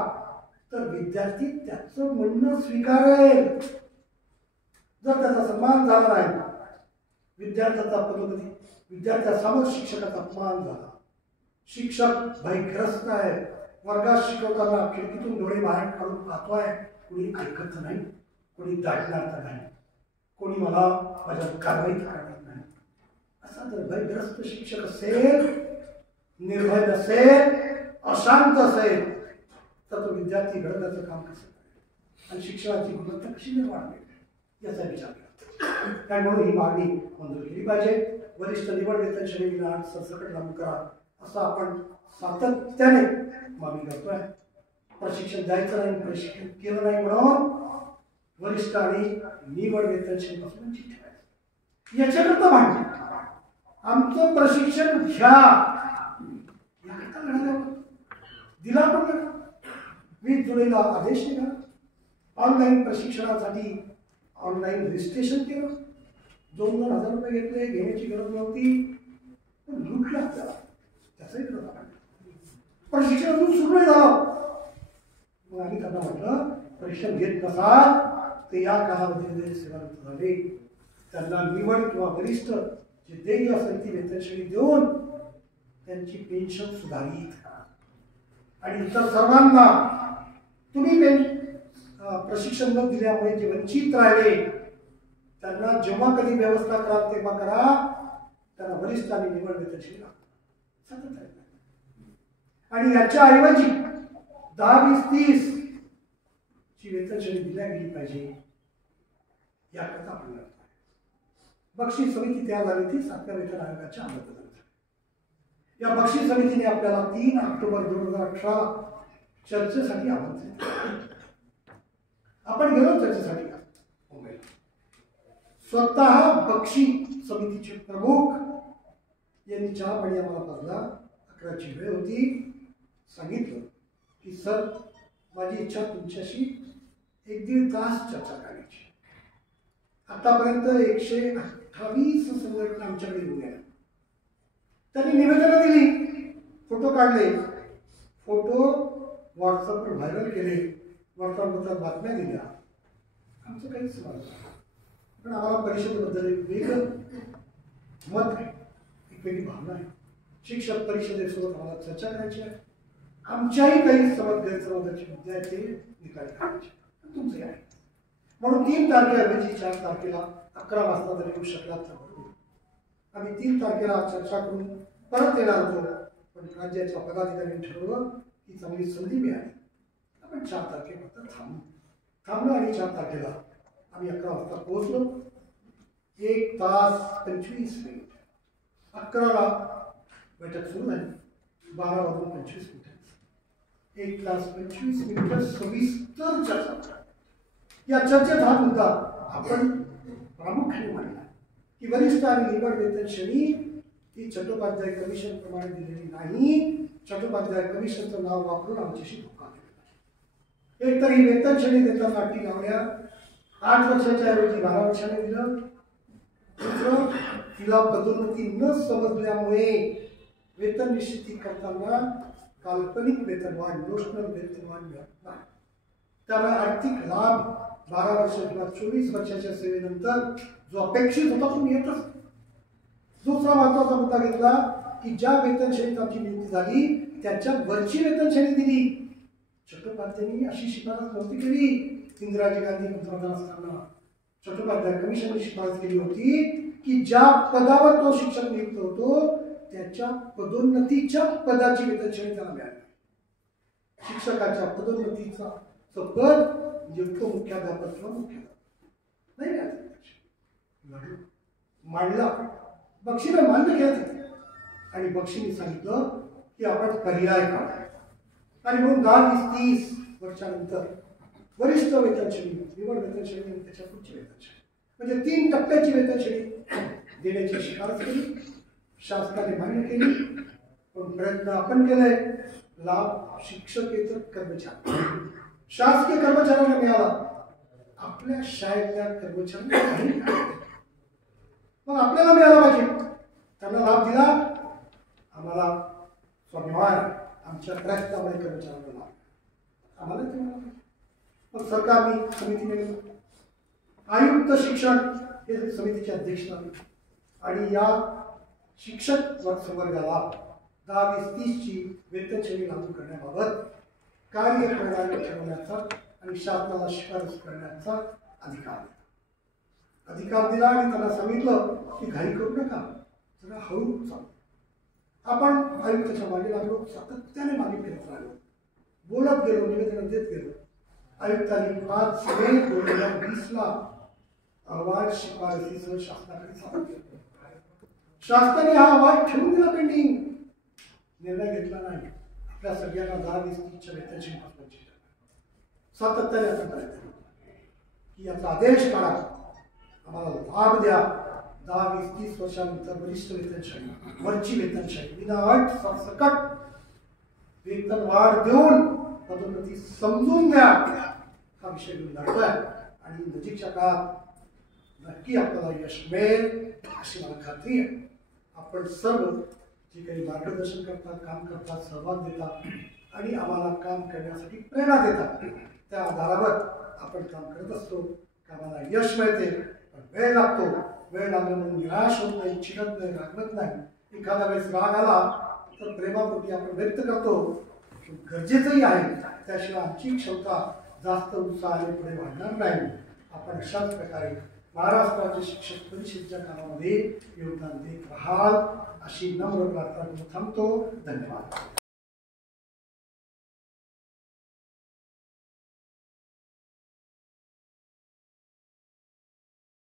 तर विद्यार्थी त्याचं म्हणणं स्वीकारेल. जर त्याचा सन्मान झाला नाही, विद्यार्थ्याचा पदोपदी विद्यार्थ्यासमोर शिक्षकाचा अपमान झाला, शिक्षक भयग्रस्त आहे, वर्गात शिकवताना खिडकीतून डोळे बाहेर काढून पाहतोय, कोणी ऐकत नाही, कोणी दाटणार तर नाही, कोणी मला माझ्या कारवाईत करणार नाही, असा जर भयग्रस्त शिक्षक असेल, निर्भय नसेल, अशांत असेल, तर तो विद्यार्थी घडवण्याचं काम कसं करेल आणि शिक्षणाची गुणवत्ता कशी निर्माण होईल याचा विचार करा. काय म्हणून ही मागणी मंजूर केली पाहिजे. वरिष्ठ निवड वेतन श्रेणी विधान सरसकट लागू करा असं आपण सातत्याने मागणी करतोय. प्रशिक्षण द्यायचं नाही, प्रशिक्षण केलं नाही म्हणून वरिष्ठ आणि निवड वेतन श्रेणीपासून वंचित ठेवायचं. याच्याकरता मागणी आमचं प्रशिक्षण घ्या, याकरता लढा दिला पण 20 जुलैला आदेश निघाला. ऑनलाईन प्रशिक्षणासाठी ऑनलाईन रजिस्ट्रेशन केलं. 2,000 रुपये घेतले, घेण्याची गरज नव्हती, पण लुटला त्याला, त्याचाही विरोध आपण. प्रशिक्षण अजून सुरू नाही झालं. मग आम्ही त्यांना म्हटलं प्रशिक्षण घेत नसाल तर या कालावधीमध्ये सेवानिवृत्त झाले त्यांना निवड किंवा वरिष्ठ जे देय असेल ती वेतनश्रेणी देऊन त्यांची पेन्शन सुधारित करा. आणि इतर सर्वांना तुम्ही प्रशिक्षण न दिल्यामुळे जे वंचित राहिले त्यांना जेव्हा कधी व्यवस्था करा तेव्हा करा, त्यांना वरिष्ठ आणि निवड वेतनश्रेणी सतत आहे. आणि याच्या ऐवजी 10, 20, 30 ची वेतनश्रेणी दिल्या गेली पाहिजे याकरता आपण लढतो. बक्षीस समिती तयार झाली होती 7व्या वेतन आयोगाच्या अंमलबजावणीसाठी. या बक्षीस समितीने आपल्याला 3 ऑक्टोबर 2018 चर्चेसाठी आमंत्रित केले. आपण गेलो चर्चेसाठी मुंबईला. स्वतः बक्षीस समितीचे प्रमुख यांनी चहा पाणी आम्हाला पाजला. 11ची वेळ होती. सांगितलं की सर माझी इच्छा तुमच्याशी 1-1.5 तास चर्चा करायची. आतापर्यंत 128 संघटना आमच्याकडे येऊन गेल्या. त्यांनी निवेदनं दिली, फोटो काढले, फोटो व्हॉट्सअपवर व्हायरल केले, वर्तमानपत्रात बातम्या दिल्या. आमचं काहीच समाधान नाही. पण आम्हाला परिषदेबद्दल एक वेगळं मत आहे, एक वेगळी भावना आहे. शिक्षक परिषदेसोबत आम्हाला चर्चा करायची आहे. आमच्याही काही समज गैरसमजाचे मुद्दे आहेत ते निकाली काढायचे, तुमचे आहे. म्हणून 3 तारखेऐवजी 4 तारखेला 11 वाजता जरी येऊ शकला तर बरोबर. आम्ही 3 तारखेला चर्चा करून परत येणार होतो, पण राज्याच्या पदाधिकाऱ्यांनी ठरवलं की चांगली संधी मिळाली, आपण 4 तारखेपर्यंत थांबलो आणि 4 तारखेला आम्ही 11 वाजता पोहोचलो. 1 तास 25 मिनिट. 11ला बैठक सुरू झाली. 12 वाजून 25 मिनिट. 1 तास 25 मिनिटं सविस्तर चर्चा. या चर्चेत हा मुद्दा आपण प्रामुख्याने मांडला की वरिष्ठ आणि निवड वेतन श्रेणी ही चट्टोपाध्याय कमिशन प्रमाणे दिलेली नाही. चट्टोपाध्याय कमिशनचं नाव वापरून आमच्याशी धोका दिला. एक तर ही वेतन श्रेणी देताना अटी लावल्या. 8 वर्षाच्या ऐवजी 12 वर्षाने दिलं. दुसरं, तिला पदोन्नती न समजल्यामुळे वेतन निश्चिती करताना काल्पनिक वेतनवाढ, नोशनल वेतनवाढ मिळत नाही. त्यामुळे आर्थिक लाभ 12 वर्ष किंवा 24 वर्षाच्या सेवेनंतर जो अपेक्षित होता तो मिळतच. दुसरा महत्वाचा मुद्दा घेतला की ज्या वेतन श्रेणीत आमची नियुक्ती झाली त्याच्या वरची वेतन श्रेणी दिली. चट्टोपाध्यायांनी अशी शिफारस नव्हती केली. इंदिराजी गांधी पंतप्रधान असताना चट्टोपाध्याय कमिशनने शिफारस केली होती की ज्या पदावर तो शिक्षक नियुक्त होतो त्याच्या पदोन्नतीच्या पदाची वेतन श्रेणी त्याला मिळाली. शिक्षकाच्या पदोन्नतीचा पद म्हणजे उपमुख्याध्यापक किंवा मुख्याध्यापक नाही मिळालं. मांडला. बक्षीने मान्य केलं आणि बक्षीने सांगितलं की आपण पर्याय काढा आणि म्हणून 10-20-30 वर्षानंतर वरिष्ठ वेतन श्रेणी, निवड वेतन श्रेणी आणि त्याच्या पुढची वेतन श्रेणी म्हणजे 3 टप्प्याची वेतन श्रेणी देण्याची शिफारस केली. शासनाने मान्य केली. पण प्रयत्न आपण केले. लाभ शिक्षकेतर कर्मचारी शासकीय कर्मचाऱ्यांना मिळाला. आपल्या शाळेतल्या कर्मचाऱ्यांना काही मिळालं. मग आपल्याला मिळाला पाहिजे. त्यांना लाभ दिला. आम्हाला स्वाभिमान आमच्या प्रयत्नामुळे कर्मचाऱ्यांना लाभ आम्हाला ते मिळाला. मग सरकारने समिती नेमली. आयुक्त शिक्षण हे समितीचे अध्यक्ष झाले आणि या शिक्षक वर्गाला 10-20-30ची वेतन श्रेणी लागू करण्याबाबत कार्यप्रणाली ठरवण्याचा आणि शासनाला शिफारस करण्याचा अधिकार दिला आणि त्यांना सांगितलं की घाई करू नका, जरा हळू चालू. आपण आयुक्ताच्या मागे लागलो. सातत्याने मागे फिरत राहिलो. बोलत गेलो. निवेदन देत गेलो. आयुक्तांनी 5 मे 2020ला अहवाल शिफारसीसह शासनाकडे सादर केला. शासनाने हा अहवाल ठेवून दिला पेंडिंग. निर्णय घेतला नाही. आपल्या सगळ्यांना 10-20-30च्या वेतन श्रेणी वाचवायची. सातत्याने आपण प्रयत्न की याचा आदेश काढा, आम्हाला लाभ द्या. 10-20-30 वर्षानंतर वरिष्ठ वेतन श्रेणी, वरची वेतन श्रेणी विनाअट सरसकट वेतन वाढ देऊन पदोन्नती समजून द्या. हा विषय घेऊन लढतोय आणि नजीकच्या काळात नक्की आपल्याला यश मिळेल अशी मला खात्री आहे. आपण सर्व जे काही मार्गदर्शन करतात, काम करतात, सहभाग देतात आणि आम्हाला काम करण्यासाठी प्रेरणा देतात, त्या आधारावर आपण काम करत असतो. कामाला यश मिळते. पण वेळ लागतो. वेळ लागला म्हणून निराश होत नाही, चिडत नाही, रागवत नाही. एखाद्या वेळेस राग आला तर प्रेमापोटी आपण व्यक्त करतो. गरजेचंही आहे. त्याशिवाय आमची क्षमता जास्त उत्साहाने पुढे वाढणार नाही. आपण अशाच प्रकारे महाराष्ट्राच्या शिक्षक परिषदेच्या कामामध्ये योगदान देत राहाल अशी नम्र प्रार्थना थांबतो. धन्यवाद.